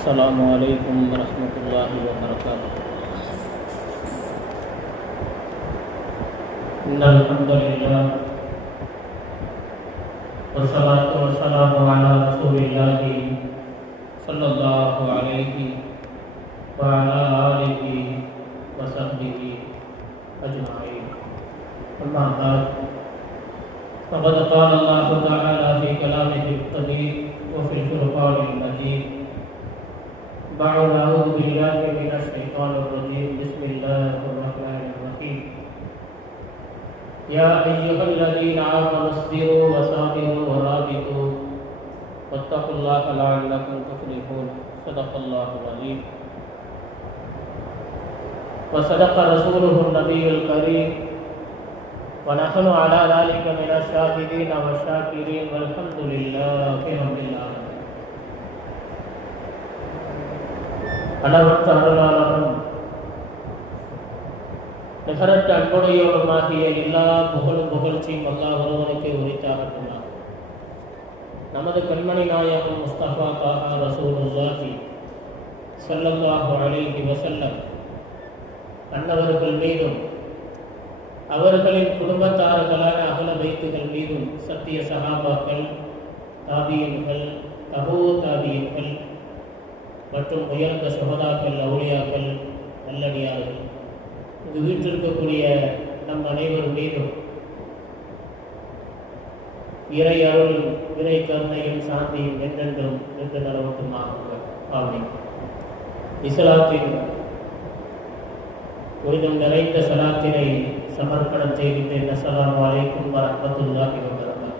السلام عليكم ورحمة الله وبركاته. إن الحمد لله والصلاة والسلام على رسول الله صلى الله عليه وعلى آله وصحبه أجمعين. أما بعد فقد قال الله تعالى في كلامه القدير وفي الفرقان المجيد بعد أعوذ بالله من الشيطان الرجيم بسم الله الرحمن الرحيم يا أيها الذين آمنوا اصبروا وصابروا ورابطوا واتقوا الله لعلكم تفلحون. صدق الله العظيم وصدق رسوله النبي الكريم ونحن على ذلك من الشاهدين والشاكرين والحمد لله رب العالمين. அளவற்ற அருளாளரும் நிகரற்ற அன்புடையோருமாகிய எல்லா புகழும் புகழ்ச்சியும் அல்லாஹ் ஒருவனுக்கே உரித்தாகட்டும். நமது கண்மணி நாயகம் முஸ்தபா தாஹா ரசூலுல்லாஹி ஸல்லல்லாஹு அலைஹி வஸல்லம் அன்னவர்கள் மீதும் அவர்களின் குடும்பத்தார்களான அகல பைத்துகள் மீதும் சத்திய சஹாபாக்கள், தாபியன்கள், தபூ தாபியன்கள் மற்றும் உயர்ந்த சுஹதாக்கள், அவுலியாக்கள், நல்லடியார்கள் இது வீற்றிருக்கக்கூடிய நம் அனைவர் மீதும் இறை அருளும் இறை கருணையும் சாந்தியும் என்றென்றும் என்று நலவட்டுமாக ஆமீன். இஸ்லாத்தின் புனிதம் நிறைந்த சலாத்தினை சமர்ப்பணம் செய்கின்றேன். அஸ்ஸலாமு அலைக்கும் வரஹ்மத்துல்லாஹி வபரகாத்துஹு.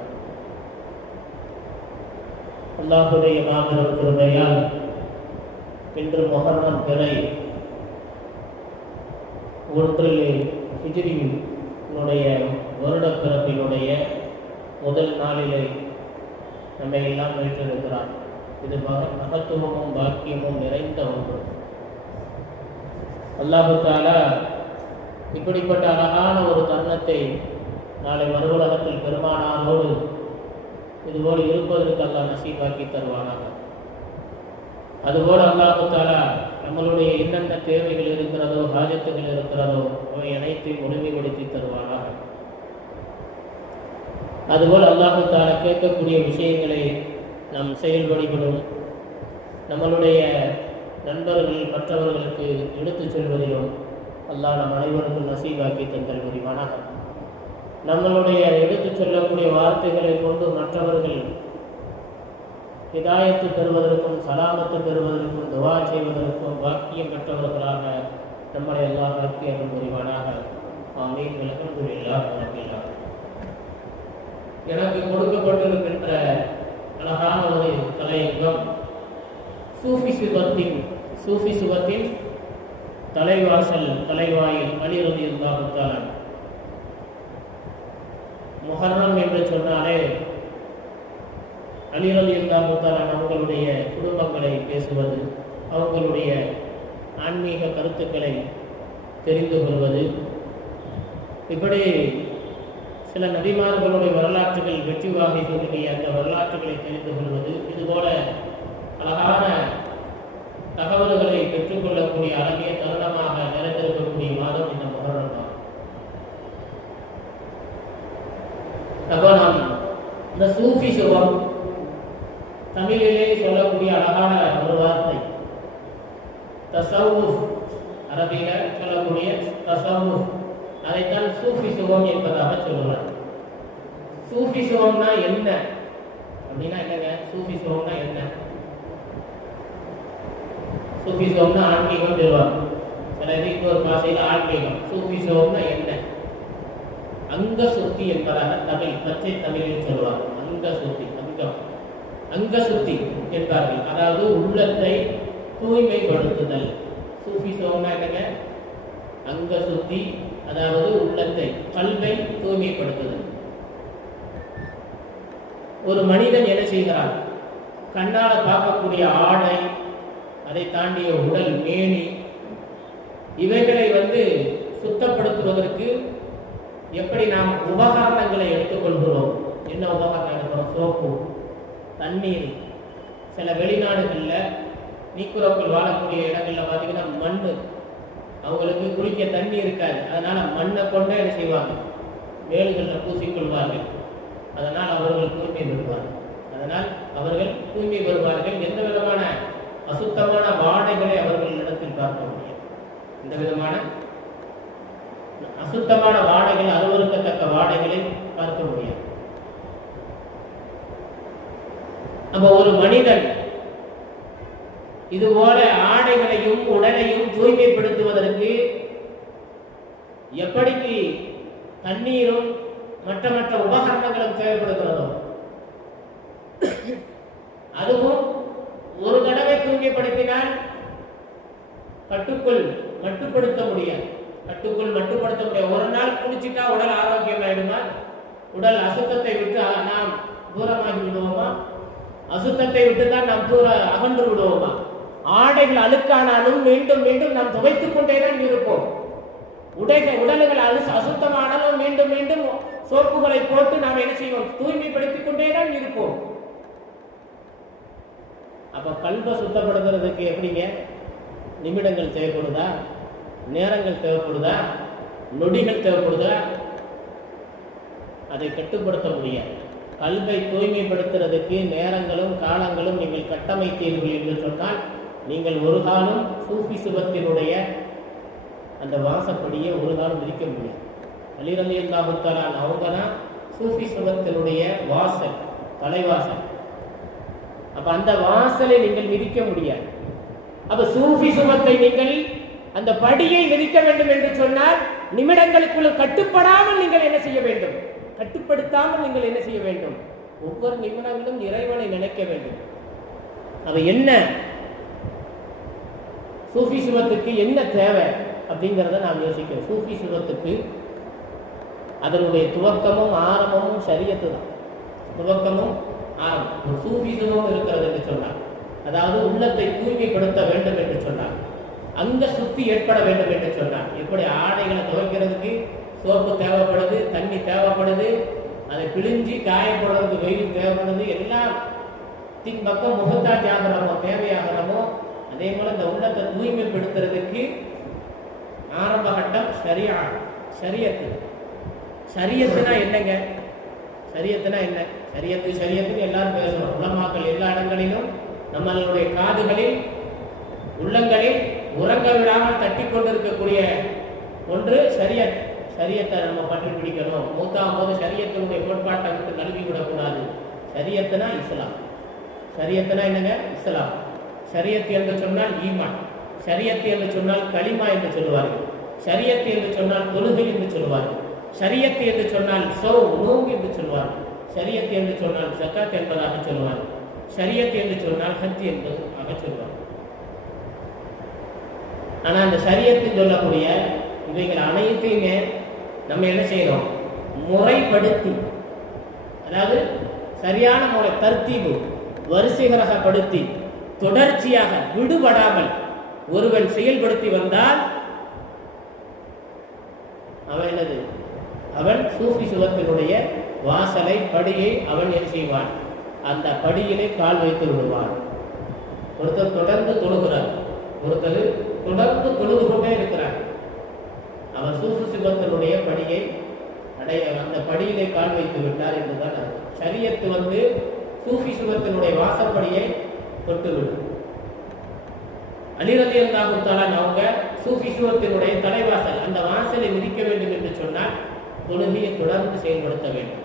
அல்லாஹ்வுடைய மாபெரும் கிருபையால் இன்று முஹர்ரம் பிறை 1 ஹிஜ்ரியினுடைய வருடப்பிறப்பினுடைய முதல் நாளிலே நம்மை எல்லாம் வைத்திருக்கிறார். இது மகத்துவமும் பாக்கியமும் நிறைந்த ஒன்று. அல்லாஹு தஆலா இப்படிப்பட்ட அழகான ஒரு தருணத்தை நாளை மறுவுலகத்தில் பெருமானாரோடு இதுபோல் இருப்பதற்கு அல்லாஹ் நசீபாக்கி தருவானாக. அதுபோல் அல்லாஹு தஆலா நம்மளுடைய என்னென்ன தேவைகள் இருக்கிறதோ, ஹாஜத்துகள் இருக்கிறதோ அவை அனைத்தையும் முழுமைப்படுத்தி தருவானாக. அதுபோல் அல்லாஹு தஆலா கேட்கக்கூடிய விஷயங்களை நாம் செயல்படுவதும் நம்மளுடைய நண்பர்கள் மற்றவர்களுக்கு எடுத்துச் செல்வதிலும் அல்லாஹ் நம் அனைவருக்கும் நசீபாக்கி தந்தல் புரிவானாக. நம்மளுடைய எடுத்துச் சொல்லக்கூடிய வார்த்தைகளை கொண்டு மற்றவர்கள் ஹிதாயத்து பெறுவதற்கும் சலாமத்து பெறுவதற்கும் துவா செய்வதற்கும் பாக்கியம் பெற்றவர்களாக நம்மளை அல்லாஹ் ஆக்கி அருள் புரிவானாக. ஆமீன். அல்ஹம்துலில்லாஹ் ரப்பில் ஆலமீன். எனக்கு கொடுக்கப்பட்டிருக்கின்ற அழகான ஒரு தலையங்கம் சூஃபி சுகத்தின் தலைவாயில் அலி ரலியல்லாஹு தஆலா. முஹர்ரம் என்று சொன்னாலே அலி ரலியல்லாஹு தஆலா அவங்களுடைய குடும்பங்களை பேசுவது, அவங்களுடைய ஆன்மீக கருத்துக்களை தெரிந்து கொள்வது, இப்படி சில நபிமார்களுடைய வரலாற்றுகள் வெற்றி வாகை சொல்லிய அந்த வரலாற்றுகளை தெரிந்து கொள்வது, இதுபோல அழகான தகவல்களை பெற்றுக்கொள்ளக்கூடிய அழகிய தருணமாக நிறைந்திருக்கக்கூடிய மாதம் இந்த முஹர்ரம் தான். அப்போ நாம் இந்த சூஃபி சுகம் தமிழிலே சொல்லக்கூடிய அழகான ஒரு வார்த்தை தஸவ்வுஃப், அரபியில சொல்லக்கூடிய தஸவ்வுஃப், அதைத்தான் சூஃபி சுகம் என்பதாக சொல்லுவார். சூஃபி சுகம்னா என்ன அப்படின்னா என்னங்க? சூஃபி சுகம்னா என்ன? சூஃபி சுகம்னா ஆன்மீகம் சொல்லுவாங்க. சில இதுக்கு ஒரு பாஷையில் ஆன்மீகம். சூஃபி சுகம்னா என்ன? அங்க சுத்தி என்பதாக தமிழ் பச்சை தமிழில் சொல்லுவாங்க. அங்க சுத்தி, அங்க சுத்தி என்பார்கள். அதாவது உள்ளத்தை தூய்மைப்படுத்துதல். சூஃபி சுகம்னா என்னங்க? அங்க சுத்தி, அதாவது உள்ளத்தை, கல்வை தூய்மைப்படுத்துதல். ஒரு மனிதன் என்ன செய்கிறான்? கண்ணால பார்க்கக்கூடிய ஆடை, அதை தாண்டிய உடல் மேனி, இவைகளை சுத்தப்படுத்துவதற்கு எப்படி நாம் உபகரணங்களை எடுத்துக்கொள்கிறோம்? என்ன உபகரணம் எடுக்கிறோம்? சோப்பு, தண்ணீர். சில வெளிநாடுகளில் நீக்குறோக்கள் வாழக்கூடிய இடங்கள்ல பார்த்தீங்கன்னா மண், அவங்களுக்கு குளிக்க தண்ணி இருக்காது. அதனால மண்ணை கொண்டு என்ன செய்வாங்க, வேல்களில் பூசிக்கொள்வார்கள். அதனால் அவர்கள் தூய்மை பெறுவார்கள். அதனால் அவர்கள் தூய்மை பெறுவார்கள். எந்த விதமான அசுத்தமான வாடைகளை அவர்கள் இடத்தில் பார்க்க முடியும். எந்த விதமான அசுத்தமான வாடைகள், அருவருக்கத்தக்க வாடைகளை பார்க்க முடியாது. அப்ப ஒரு மனிதன் இதுபோல ஆடைகளையும் உடலையும் தூய்மைப்படுத்துவதற்கு எப்படிக்கு தண்ணீரும் மற்ற மற்ற உபகரணங்களும் தேவைப்படுகிறதோ, அதுவும் ஒரு தடவை தூய்மைப்படுத்தினால் மட்டுப்படுத்த முடியாது. ஒரு நாள் குளிச்சுட்டா உடல் ஆரோக்கியம் ஆயிடுமா? உடல் அசுத்தத்தை விட்டு நாம் தூரமாகி விடுவோமா? அசுத்தத்தை விட்டு தான் நாம் அகன்று விடுவோமா? ஆடைகள் அழுக்கானாலும் மீண்டும் மீண்டும் நாம் துவைத்துக் கொண்டேதான் இருப்போம். உடல்கள் அசுத்தமானாலும் மீண்டும் மீண்டும் சோப்புகளை போட்டு நாம் என்ன செய்வோம்? தூய்மைப்படுத்திக் கொண்டேதான் இருப்போம். அப்ப கல்வை சுத்தப்படுத்துறதுக்கு எப்படிங்க? நிமிடங்கள் தேவைப்படுதா? நேரங்கள் தேவைப்படுதா? நொடிகள் தேவைப்படுதா? அதை கட்டுப்படுத்த முடியாது. கல்வை தூய்மைப்படுத்துறதுக்கு நேரங்களும் காலங்களும் நீங்கள் கட்டமைத்தீர்கள் என்று சொன்னால் நீங்கள் ஒரு காலம் சூஃபி சுபத்தினுடைய அந்த வாசப்படியை ஒரு காலம் விதிக்க முடியாது. அலி ரலியல்லாஹு தஆலா அவங்க தான் சூஃபி சுபத்தினுடைய வாசல், தலைவாசல். அப்ப அந்த வாசலை நீங்கள் விதிக்க முடியாது. அப்ப சூஃபி சுபத்தை நீங்கள் அந்த படியை விதிக்க வேண்டும் என்று சொன்னால் நிமிடங்களுக்குள்ள கட்டுப்படாமல் நீங்கள் என்ன செய்ய வேண்டும்? கட்டுப்படுத்தாமல் நீங்கள் என்ன செய்ய வேண்டும்? ஒவ்வொரு நிமிடங்களும் இறைவனை நினைக்க வேண்டும். அவ என்ன சூஃபி சுபத்துக்கு என்ன தேவை அப்படிங்கிறத நாம் யோசிக்கிறோம். சூஃபி சுபத்துக்கு அதனுடைய துவக்கமும் ஆரம்பமும் ஷரியத்து தான். துவக்கமும் ஆரம்பம் ஒரு சூஃபி சுபம் இருக்கிறது என்று சொன்னார். அதாவது உள்ளத்தை தூய்மைப்படுத்த வேண்டும் என்று சொன்னார். அங்க சுத்தி ஏற்பட வேண்டும் என்று சொன்னார். எப்படி ஆடைகளை துவைக்கிறதுக்கு சோப்பு தேவைப்படுது, தண்ணி தேவைப்படுது, அதை பிழிஞ்சி காயப்படுறதுக்கு வெயில் தேவைப்படுது, எல்லாம் பக்கம் முகத்தாட்சி ஆகிறமோ தேவையாகிறமோ அதே போல இந்த உள்ளத்தை தூய்மைப்படுத்துறதுக்கு ஆரம்ப கட்டம் ஷரியத்து. ஷரியத்துனா என்னங்க? ஷரியத்துனா என்ன? ஷரியத்துன்னு எல்லாரும் பேசணும். உலமாக்கள் எல்லா இடங்களிலும் நம்மளுடைய காதுகளில் உள்ளங்களில் உறங்க விடாமல் தட்டி கொண்டிருக்கக்கூடிய ஒன்று ஷரியத். ஷரியத்தை நம்ம பற்றி பிடிக்கணும். மூத்தாம் போது ஷரியத்தினுடைய கோட்பாட்டை விட்டு நழுவி விடக்கூடாது. ஷரியத்துனா இஸ்லாம். ஷரியத்துனா என்னங்க? இஸ்லாம். ஷரியத் என்று சொன்னால் ஈமான். ஷரியத் என்று சொன்னால் கலிமா என்று சொல்லுவார்கள். ஷரியத் என்று சொன்னால் தொழுகை என்று சொல்லுவார்கள். ஷரியத் என்று சொன்னால் நோன்பு என்று சொல்வார்கள். ஷரியத் என்று சொன்னால் ஜகாத் என்பதாக சொல்வார்கள். ஷரியத் என்று சொன்னால் ஹஜ் என்பதாக சொல்வார்கள். ஆனால் அந்த ஷரியத்து சொல்லக்கூடிய இவைகள் அனைத்தையுமே நம்ம என்ன செய்யணும்? முறைப்படுத்தி, அதாவது சரியான முறை தர்த்தீபு வரிசைகரகப்படுத்தி தொடர்ச்சியாக விடுபடாமல் ஒருவன் செயல்படுத்தி வந்தால் அவன் என்னது? அவன் சூஃபி சுகத்தினுடைய வாசலை படியை அவன் என்ன செய்வான்? அந்த படியிலே கால் வைத்து விடுவான். ஒருத்தர் தொடர்ந்து தொழுகிறார், ஒருத்தர் தொடர்ந்து தொழுது கொண்டே இருக்கிறார். அவர் சூஃபி சுகத்தினுடைய படியை அந்த படியிலே கால் வைத்து விட்டார் என்றுதான் ஷரியத்து சூஃபி சுகத்தினுடைய வாசப்படியை தொட்டுவிடும். அலி ரலியல்லாஹு தஆலா அவங்க சூஃபி சுகத்தினுடைய தலைவாசல், அந்த வாசலை மிதிக்க வேண்டும் என்று சொன்னால் தொழுகையை தொடர்ந்து செயல்படுத்த வேண்டும்.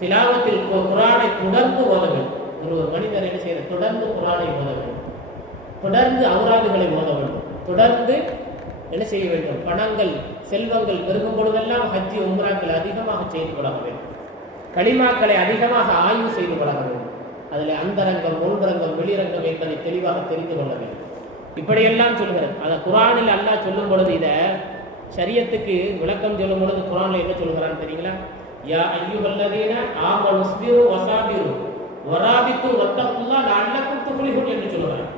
திலாவத்தில் குர்ஆனை தொடர்ந்து ஓத வேண்டும். ஒரு மனிதர் என்ன செய்ய? தொடர்ந்து குர்ஆனை ஓத வேண்டும், தொடர்ந்து அவுராதுகளை ஓத வேண்டும், தொடர்ந்து என்ன செய்ய வேண்டும்? பணங்கள் செல்வங்கள் பெருகும் பொழுதெல்லாம் ஹஜ்ஜி உம்ராக்களை அதிகமாக செய்து பழக வேண்டும். கலிமாக்களை அதிகமாக ஆய்வு செய்து பழக வேண்டும். அதில் அந்தரங்கம், உள்ரங்கம், வெளிரங்கம் என்பதை தெளிவாக தெரிந்து கொள்ள வேண்டும். இப்படியெல்லாம் சொல்கிறது. அந்த குர்ஆனில் அல்லாஹ் சொல்லும் பொழுது இதை ஷரியத்துக்கு விளக்கம் சொல்லும் பொழுது குர்ஆனில் என்ன சொல்கிறான்னு தெரியுங்களா? யா அய்யுஹல்லதீன ஆமனு ஸ்பிரு வஸாபிரு வராபித்து வத்தகுல்லாஹ லஅல்லக்கும் துஃப்லிஹூன் என்று சொல்கிறார்.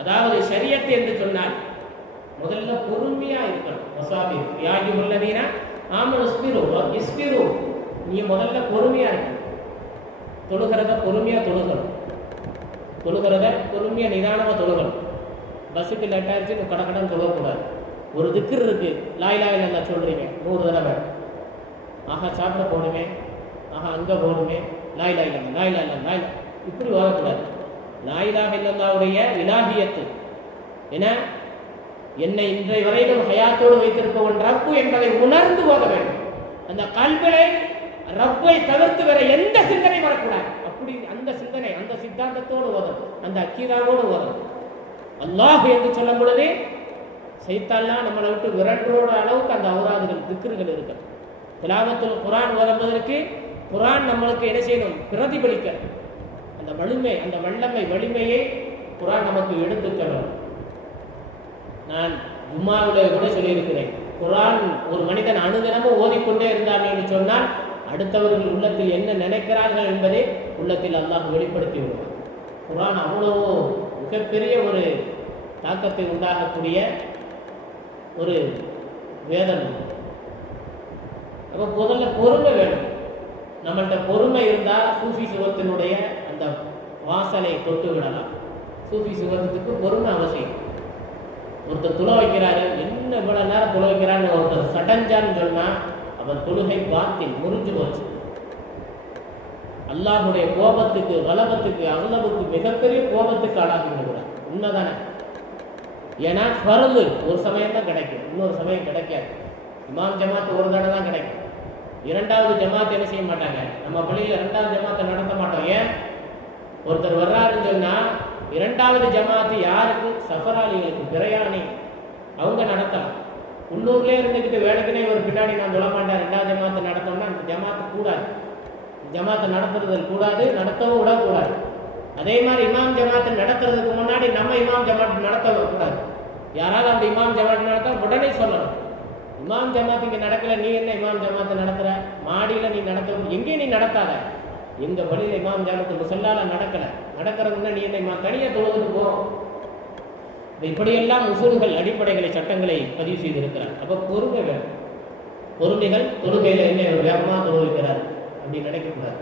அதாவது ஷரியத் என்று சொன்னால் முதல்ல பொறுமையா இருக்கணும். வஸாபிரு யா அய்யுஹல்லதீன ஆமனு ஸ்பிரு இஸ்பிரு, நீ முதல்ல பொறுமையா இருக்கணும். தொழுகிறத பொறுமையா தொழுகணும். தொழுகிறத பொறுமையாக நிதானமாக தொழுகணும். பஸ்ஸுக்கு லேட் ஆயிடுச்சு கடக்கடன் தொழக்கூடாது. ஒரு திக்ர் இருக்கு, லா இலாஹ இல்லல்லாஹ் சொல்றீங்க 100 தடவை, ஆஹா சாப்பிட போகணுமே, ஆஹா அங்கே போகணுமே, லா இலாஹ இல்லல்லாஹ் லா இலாஹ இல்லல்லாஹ் லா இலாஹ, இப்படி ஓதக்கூடாது. லா இலாஹ இல்லல்லாஹ்வுடைய இலாஹியத்து என என்னை இன்றைய வரையிலும் ஹயாத்தோடு வைத்திருப்பவன் ரப்பு என்பதை உணர்ந்து ஓத வேண்டும். அந்த கல்வியை ரப்பை தவிர்த்து வேற எந்த சிந்தனை வரக்கூடாது. அப்படி அந்த சிந்தனை அந்த சித்தாந்தத்தோடு ஓதணும், அந்த அக்கீதாவோடு ஓதணும். அல்லாஹ் என்று சொல்லும் பொழுது சைத்தான்லாம் நம்மளை விட்டு விரண்டோட அளவுக்கு அந்த அவுராதுகள் திக்ருகள் இருக்கு. திலாவத்துல் குர்ஆன் ஓதுவதற்கு குர்ஆன் நம்மளுக்கு என்ன செய்யணும், பிரதிபலிக்க அந்த வலிமை, அந்த வலிமையை குர்ஆன் நமக்கு எடுத்துக்கணும். நான் ஜும்மாவில் கூட சொல்லியிருக்கிறேன், குர்ஆன் ஒரு மனிதன் அனுதினமும் ஓதிக்கொண்டே இருந்தார்கள் என்று சொன்னால் அடுத்தவர்கள் உள்ளத்தில் என்ன நினைக்கிறார்கள் என்பதை உள்ளத்தில் அல்லாஹ் வெளிப்படுத்தி விடுவார். குர்ஆன் அவ்வளோ மிகப்பெரிய ஒரு தாக்கத்தை உண்டாகக்கூடிய ஒரு வேதம். அப்போ முதல்ல பொறுமை வேணும். நம்மள்கிட்ட பொறுமை இருந்தால் சூஃபி சுகத்தினுடைய அந்த வாசலை தொட்டு விடலாம். சூஃபி சுகத்துக்கு பொறுமை அவசியம். ஒருத்தர் துளை வைக்கிறாரு, என்ன இவ்வளவு நேரம் துளை வைக்கிறான்னு ஒருத்தர் சடஞ்சான்னு சொன்னா அவன் தொழுகை பாத்தில் முறிஞ்சு போச்சு. அல்லாஹுடைய கோபத்துக்கு, வலபத்துக்கு, அகலபுக்கு, மிகப்பெரிய கோபத்துக்கு ஆளாகி விடுகிறார். உண்மைதானே? ஏன்னா ஃபர்து ஒரு சமயம் தான் கிடைக்கும், இன்னொரு சமயம் கிடைக்காது. இமாம் ஜமாத் ஒரு தடவை தான் கிடைக்கும். இரண்டாவது ஜமாத் என்ன செய்ய மாட்டாங்க, நம்ம பள்ளியில் இரண்டாவது ஜமாத்தை நடத்த மாட்டோம். ஏன்? ஒருத்தர் வர்றாருன்னு சொன்னா இரண்டாவது ஜமாத்து யாருக்கு? சஃபராளிகளுக்கு, பிரயாணி, அவங்க நடத்தலாம். உள்ளூர்லேயே இருந்துக்கிட்டு வேலைக்குனே ஒரு பின்னாடி நான் சொல்ல மாட்டேன் ரெண்டாவது ஜமாத்து நடத்தோம்னா அந்த ஜமாத்து கூடாது. ஜமாத்தை நடத்துறது கூடாது, நடத்தவும் விடக்கூடாது. அதே மாதிரி இமாம் ஜமாத்து நடத்துறதுக்கு முன்னாடி நம்ம இமாம் ஜமாத் நடத்த கூடாது. யாராவது அப்படி இமாம் ஜமாத் நடத்த உடனே சொல்லணும், இமாம் ஜமாத் இங்கே நடக்கல, நீ என்ன இமாம் ஜமாத்தை நடத்துற? மாடியில் நீ நடத்த, எங்கேயும் நீ நடத்தாத. எங்க பள்ளியில் இமாம் ஜமாத்து முசல்லால நடக்கிறதுன்னா நீ என்ன இமாம் தனியாக தொழுதுட்டு போறோம். இப்படியெல்லாம் உசூல்கள், அடிப்படைகளை, சட்டங்களை பதிவு செய்திருக்கிறார். அப்போ பொறுமை வேணும். பொறுமைகள் தொழுகையில் என்ன வேகமாக தொழுகிறார் அப்படி நினைக்கக்கூடாது.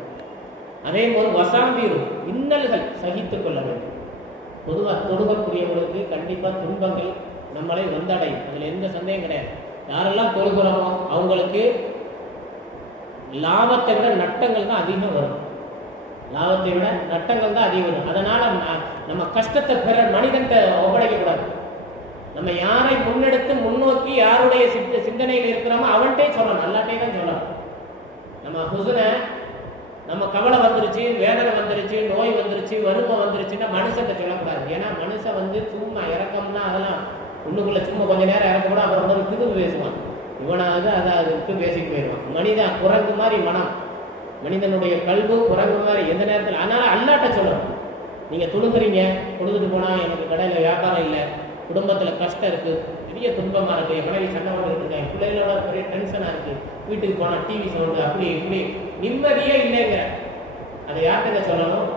அதே போல் வசாம்பீரு, இன்னல்கள் சகித்து கொள்ள வேண்டும். பொதுவாக தொழுகக்கூடியவர்களுக்கு கண்டிப்பாக துன்பங்கள் நம்மளை வந்தடையும், அதில் எந்த சந்தேகம் கிடையாது. யாரெல்லாம் தொழுகிறோமோ அவங்களுக்கு லாபத்தை விட நட்டங்கள் தான் அதிகம் வரும். லாபத்தை விட நட்டங்கள் தான் அதிகம் வரும். அதனால நம்ம கஷ்டத்தை பெற மனிதன்கிட்ட ஒப்படைக்கக்கூடாது. நம்ம யாரை முன்னெடுத்து முன்னோக்கி யாருடைய சிந்தனையில் இருக்கிறோமோ அவன்கிட்டே சொல்லணும், அல்லாட்டே தான் சொல்லணும். நம்ம ஹுஸ்னை, நம்ம கவலை வந்துருச்சு, வேதனை வந்துருச்சு, நோய் வந்துருச்சு, வறுமை வந்துருச்சுன்னா மனுஷத்தை சொல்லக்கூடாது. ஏன்னா மனுஷன் சும்மா இறக்கம்னா அதெல்லாம் உள்ளுக்குள்ள சும்மா கொஞ்ச நேரம் இறக்க கூட அப்புறம் வந்து திரும்ப பேசுவான். இவனாவது அதை அதுக்கு பேசிட்டு போயிடுவான். மனிதன் குரங்கு மாதிரி மனம், மனிதனுடைய கல்வு குரங்கு மாதிரி எந்த நேரத்தில். அதனால அல்லாட்ட சொல்லணும், நீங்கள் தொழுகிறீங்க, தொழுதுட்டு போனால் எனக்கு கடையில் வியாபாரம் இல்லை, குடும்பத்தில் கஷ்டம் இருக்குது, பெரிய துன்பமாக இருக்குது, என் மனைவி சண்டை போட்டு இருக்கேன், என் பிள்ளைகளோட பெரிய டென்ஷனாக இருக்குது, வீட்டுக்கு போனால் டிவி சவுண்டு, அப்படி இப்படி நிம்மதியே இல்லைங்க. அதை யார்கிட்ட சொல்லணும்?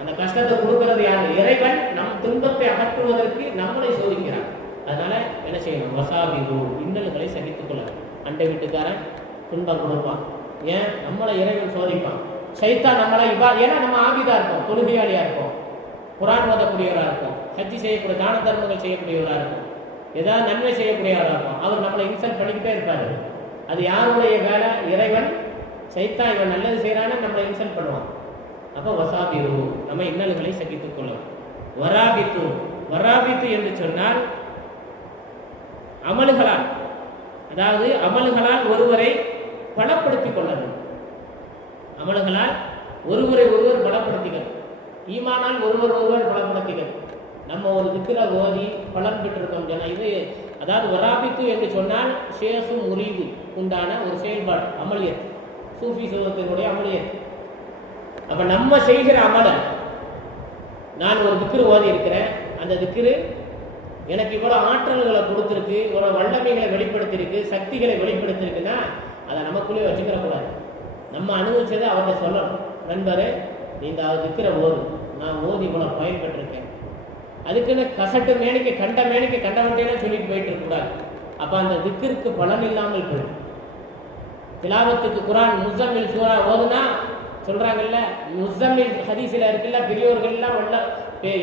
அந்த கஷ்டத்தை கொடுக்கறது யாரு? இறைவன் நம் துன்பத்தை அகற்றுவதற்கு நம்மளை சோதிக்கிறான். அதனால என்ன செய்யணும்? வசாபிரு, இன்னல்களை சகித்துக் கொள்ளணும். அண்டை வீட்டுக்காரன் துன்பம் கொடுப்பான், ஏன்? நம்மளை இறைவன் சோதிப்பான். சைத்தான் நம்மளை ஏன்னா நம்ம ஆபிதா இருப்போம், தொழுகையாளியா இருப்போம், குர்ஆன் ஓதக்கூடியவராக இருக்கும், ஹஜ்ஜி செய்யக்கூடிய, தான தர்மங்கள் செய்யக்கூடியவராக இருக்கும், ஏதாவது நன்மை செய்யக்கூடியவராக இருக்கும். அவர் நம்மளை இன்சல்ட் பண்ணிக்கிட்டே இருப்பாரு. அது யாருடைய வேலை? இறைவன். சைத்தான் இவன் நல்லது செய்யறான்னு நம்மளை இன்சல்ட் பண்ணுவான். அப்போ வசாபிரு, நம்ம இன்னல்களை சகித்துக் கொள்ளணும். வராபித்து, வராபித்து என்று சொன்னால் அமல்களால், அதாவது அமல்களால் ஒருவரை பலப்படுத்திக் கொள்ளணும். அமல்களால் ஒருவரை ஒருவர் பலப்படுத்திகள், ஈமானால் ஒருவர் பலப்படுத்திகள். நம்ம ஒரு திக்ர ஓதி பலன் பெற்றிருக்கோம் சொன்னா இது, அதாவது வராபித்து என்று சொன்னால் ஷேசும் முரீது உண்டான ஒரு செயல்பாடு, அமலியத், சூஃபி சுகத்தினுடைய அமலியத். அப்ப நம்ம செய்கிற அமல, நான் ஒரு திக்ரு ஓதி இருக்கிறேன், அந்த திக்ரு எனக்கு இவ்வளவு ஆற்றல்களை கொடுத்துருக்கு, இவ்வளவு வல்லமைகளை வெளிப்படுத்தியிருக்கு, சக்திகளை வெளிப்படுத்தியிருக்குன்னா அதை நமக்குள்ளே வச்சுக்கிற கூடாது. நம்ம அனுபவிச்சதை அவர்கிட்ட சொல்லணும், நண்பரே நீ இந்த திக்ர ஓது, நான் ஓதி இவ்வளவு பயன்பெற்றிருக்கேன். அதுக்குன்னு கசட்டு மேனிக்கு கண்டவட்டையெல்லாம் சொல்லிட்டு போயிட்டு இருக்கக்கூடாது. அப்போ அந்த திக்கிற்கு பலன் இல்லாமல் போயிடும். திலாவத்துக்கு குர்ஆன் முஸம்மில் சூரா ஓதுனா சொல்றாங்கல்ல, முஸம்மில் ஹதீஸில் இருக்குல்ல, பெரியோர்கள்லாம்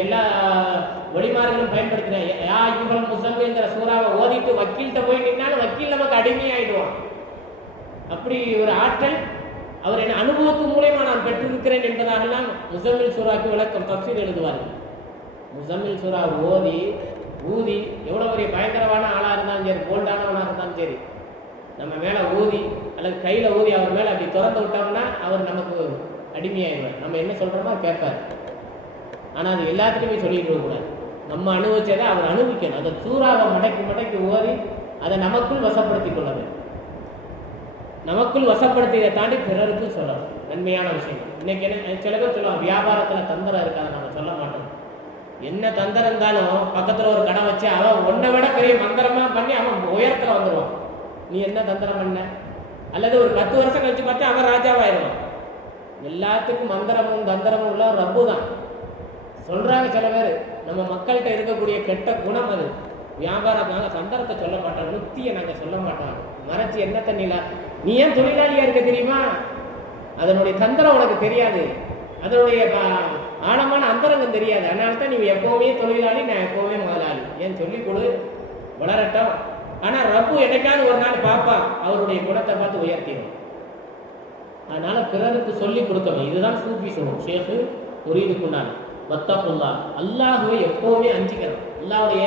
எல்லா ஒளிமார்களும் பயன்படுத்தினேன். யா அய்யுஹல் முஸம்மில்ங்கிற சூறாவை ஓதிட்டு வக்கீல்கிட்ட போய் நின்னாலும் வக்கீல் நமக்கு அடிமையாயிடுவான். அப்படி ஒரு ஆற்றல் அவர் என் அனுபவத்து மூலமா நான் பெற்றிருக்கிறேன் என்பதாகலாம் முஸம்மில் சூறாக்கு விளக்கம் தஃசீர் எழுதுவார்கள். முஸம்மில் சூறா ஊதி எவ்வளோ பெரிய பயங்கரமான ஆளாக இருந்தாலும் சரி, போல்டானவனாக இருந்தாலும் சரி, நம்ம மேலே ஊதி அல்லது கையில் ஊதி அவர் மேலே அப்படி திறந்து விட்டோம்னா அவர் நமக்கு அடிமையாயிடுவார். நம்ம என்ன சொல்கிறோமோ கேட்பார். ஆனால் அது எல்லாத்துக்குமே சொல்லிட்டு இருக்கக்கூடாது. நம்ம அனுபவிச்சதை அவர் அனுபவிக்கணும். அதை சூறாவை மடக்கி ஓதி அதை நமக்குள் வசப்படுத்தி கொள்ள வேண்டும். நமக்குள் வசப்படுத்தியதை தாண்டி பிறருக்கும் சொல்லணும். நன்மையான விஷயம். இன்னைக்கு என்ன சில பேர் சொல்லுவாங்க, வியாபாரத்தில் தந்திரம் இருக்காது. நம்ம சொல்ல மாட்டோம். என்ன தந்திரம் இருந்தாலும் பக்கத்தில் ஒரு கடை வச்சு அவன் ஒன்றை விட பெரிய மந்திரமா பண்ணி அவன் உயரத்தில் வந்துடுவான். நீ என்ன தந்திரம் பண்ண? அல்லது ஒரு 10 வருஷம் கழிச்சு பார்த்தா அவன் ராஜாவாயிடுவான். எல்லாத்துக்கும் மந்திரமும் தந்திரமும் உள்ள ரப்பு தான் சொல்றாங்க. சில பேர் நம்ம மக்கள்கிட்ட இருக்கக்கூடிய கெட்ட குணம் அது. வியாபாரத்தினால தந்திரத்தை சொல்ல மாட்டோம், நுத்தியை நாங்கள் சொல்ல மாட்டோம். மறைச்சி என்ன தண்ணில நீ ஏன் தொழிலாளியா இருக்க தெரியுமா? அதனுடைய தந்திரம் உனக்கு தெரியாது, அதனுடைய ஆழமான அந்தரங்கம் தெரியாது. அதனால தான் நீ எப்பவுமே தொழிலாளி, நான் எப்பவுமே முதலாளி. ஏன் சொல்லி கொடு, வளரட்டும். ஆனால் ரப்பு என்னைக்காவது ஒரு நாள் பார்ப்பான், அவருடைய குணத்தை பார்த்து உயர்த்திடும். அதனால பிறருக்கு சொல்லி கொடுத்தவன். இதுதான் சூஃபி சொல்லும். ஷேக்கு புரியுதுக்குண்டான வத்தகுல்லா, அல்லாஹுவை எப்பவுமே அஞ்சிக்கிறோம். அல்லாஹ்வுடைய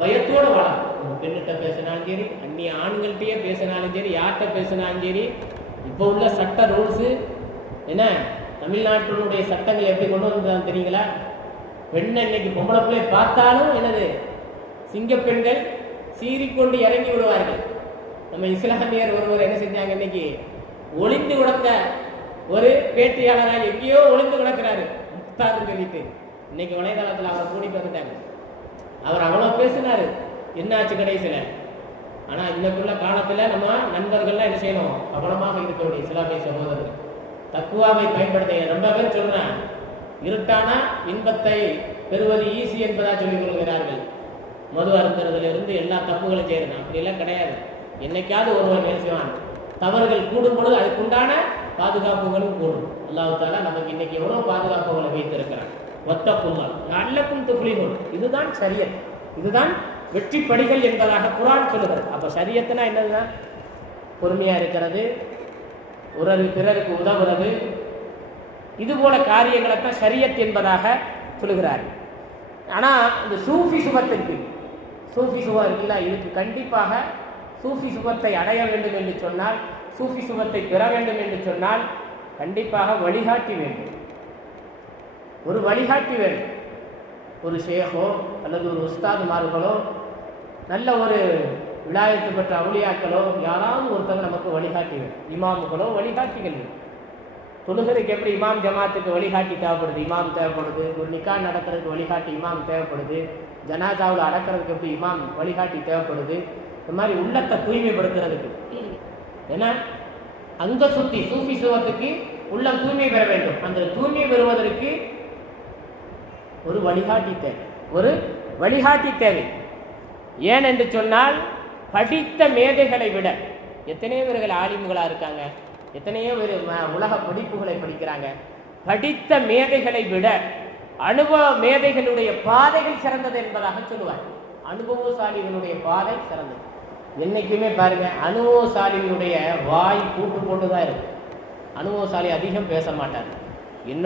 பயத்தோடு வாழணும். ஒரு பெண்ணிட்ட பேசினாலும் சரி, அந்நிய ஆண்கள்கிட்டயே பேசினாலும் சரி, யார்கிட்ட பேசினாலும் சரி. இப்போ உள்ள சட்ட ரூல்ஸு என்ன, தமிழ்நாட்டினுடைய சட்டங்கள் எப்படி கொண்டு வந்தாங்க தெரியுங்களா? பெண்ணை இன்னைக்கு பொம்பளை பிள்ளை பார்த்தாலும் என்னது, சிங்க பெண்கள் சீறிக்கொண்டு இறங்கி விடுவார்கள். நம்ம இஸ்லாமியர் ஒருவர் என்ன செஞ்சாங்க, இன்னைக்கு ஒளிந்து கிடந்த ஒரு பேட்டியாளராக எங்கேயோ ஒளிந்து கிடக்கிறாரு முக்தாருன்னு சொல்லிட்டு இன்னைக்கு வலைதளத்தில் அவரை கூட்டிட்டு வந்துட்டாங்க. அவர் அவ்வளோ பேசினாரு, என்னாச்சு கடைசியில்? ஆனால் இன்னைக்குள்ள காலத்தில் நம்ம நண்பர்கள்லாம் என்ன செய்யணும், கவனமாக இருக்கக்கூடிய இஸ்லாமிய சகோதரர்கள் தக்குவாவை பயன்படுத்த. ரொம்ப பேர் சொல்றேன், இருட்டானா இன்பத்தை பெறுவது ஈஸி என்பதா சொல்லிக் கொள்கிறார்கள். மது அருந்துறதுல எல்லா தப்புகளும் செய்யறேன். அப்படியெல்லாம் கிடையாது. என்னைக்காவது ஒருவர் நினைச்சுவான், தவறுகள் கூடும் பொழுது அதுக்குண்டான பாதுகாப்புகளும் கூடும். அல்லாஹ் தஆலா நமக்கு இன்னைக்கு எவ்வளவு பாதுகாப்புகளை வைத்திருக்கிறான். வத்தகுல்லா லஅல்லக்கும் துஃப்லிஹூன். இதுதான் ஷரியத், இதுதான் வெற்றி படிகள் என்பதாக குர்ஆன் சொல்லுகிறது. அப்ப ஷரியத்னா என்னதுதான்? பொறுமையா இருக்கிறது, பிறருக்கு உதவுறது, இது போல காரியங்களைத்தான் ஷரியத் என்பதாக சொல்லுகிறார். ஆனால் இந்த சூஃபி சுபத்திற்கு, சூஃபி சுபம் இருக்குல்ல, இதுக்கு கண்டிப்பாக சூஃபி சுபத்தை அடைய வேண்டும் என்று சொன்னால், சூஃபி சுபத்தை பெற வேண்டும் என்று சொன்னால் கண்டிப்பாக வழிகாட்டி வேண்டும். ஒரு வழிகாட்டி வேண்டும். ஒரு ஷேகோ அல்லது ஒரு உஸ்தாதுமார்களோ, நல்ல ஒரு விலாயத்து பெற்ற அவுலியாக்களோ, யாராவது ஒருத்தவங்க நமக்கு வழிகாட்டி வேண்டும். இமாமுகளோ வழிகாட்டிகள். தொழுகைக்கு எப்படி இமாம் ஜமாத்துக்கு வழிகாட்டி தேவைப்படுது, இமாம் தேவைப்படுது. ஒரு நிக்கா நடக்கிறதுக்கு வழிகாட்டி இமாம் தேவைப்படுது. ஜனாசாவில் அடக்கிறதுக்கு எப்படி இமாம் வழிகாட்டி தேவைப்படுது. இந்த மாதிரி உள்ளத்தை தூய்மைப்படுத்துறதுக்கு, ஏன்னா அங்க சுத்தி சூஃபி சுவத்துக்கு உள்ளம் தூய்மை பெற வேண்டும். அந்த தூய்மை பெறுவதற்கு ஒரு வழிகாட்டி தேவை, ஒரு வழிகாட்டி தேவை. ஏன் என்று சொன்னால், படித்த மேதைகளை விட எத்தனையோ பேர்கள் ஆலிம்களாக இருக்காங்க, எத்தனையோ பேர் உலக படிப்புகளை படிக்கிறாங்க. படித்த மேதைகளை விட அனுபவ மேதைகளுடைய பாதைகள் சிறந்தது என்பதாக சொல்லுவார். அனுபவசாலிகளுடைய பாதை சிறந்தது. என்னைக்குமே பாருங்க, அனுபவசாலிகளுடைய வாய் கூட்டு போட்டுதான் இருக்கு. அனுபவசாலி அதிகம் பேச மாட்டார். என்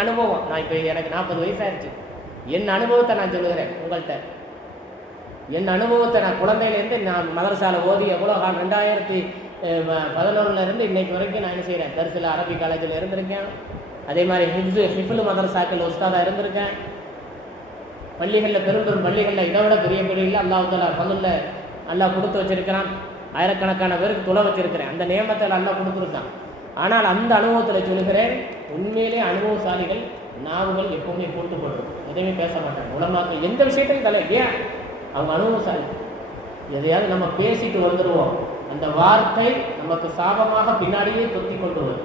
அனுபவம், நான் இப்போ எனக்கு 40 வயசாயிருச்சு, என் அனுபவத்தை நான் சொல்லுகிறேன் உங்கள்கிட்ட. என் அனுபவத்தை நான் குழந்தையிலேருந்து நான் மதரசால ஓதி எவ்வளோ 2011 இன்னைக்கு வரைக்கும் நான் என்ன செய்கிறேன், தரிசில் அரபி காலேஜில் இருந்திருக்கேன். அதே மாதிரி ஹிஃபுல் மதரசாக்கள் உஸ்தாதாக இருந்திருக்கேன். பள்ளிகளில் பெரும் பள்ளிகளில் இதை விட பெரிய பள்ளிகளில் அல்லாஹ் தஆலா பகலில் அல்லாஹ் கொடுத்து வச்சிருக்கிறான். ஆயிரக்கணக்கான பேருக்கு துளை வச்சிருக்கிறேன். அந்த நியமத்தில் அல்லாஹ் கொடுத்துருக்கான். ஆனால் அந்த அனுபவத்தில் சொல்லுகிறேன், உண்மையிலே அனுபவசாலிகள் நாவுகள் எப்பவுமே போட்டு போடுறோம், எதையுமே பேச மாட்டாங்க. உலமாக்கள் எந்த விஷயத்தையும் தலை, ஏன் அவங்க அனுபவசாலி. எதையாவது நம்ம பேசிட்டு வந்துடுவோம், அந்த வார்த்தை நமக்கு சாபமாக பின்னாடியே தொத்தி கொண்டு வரும்.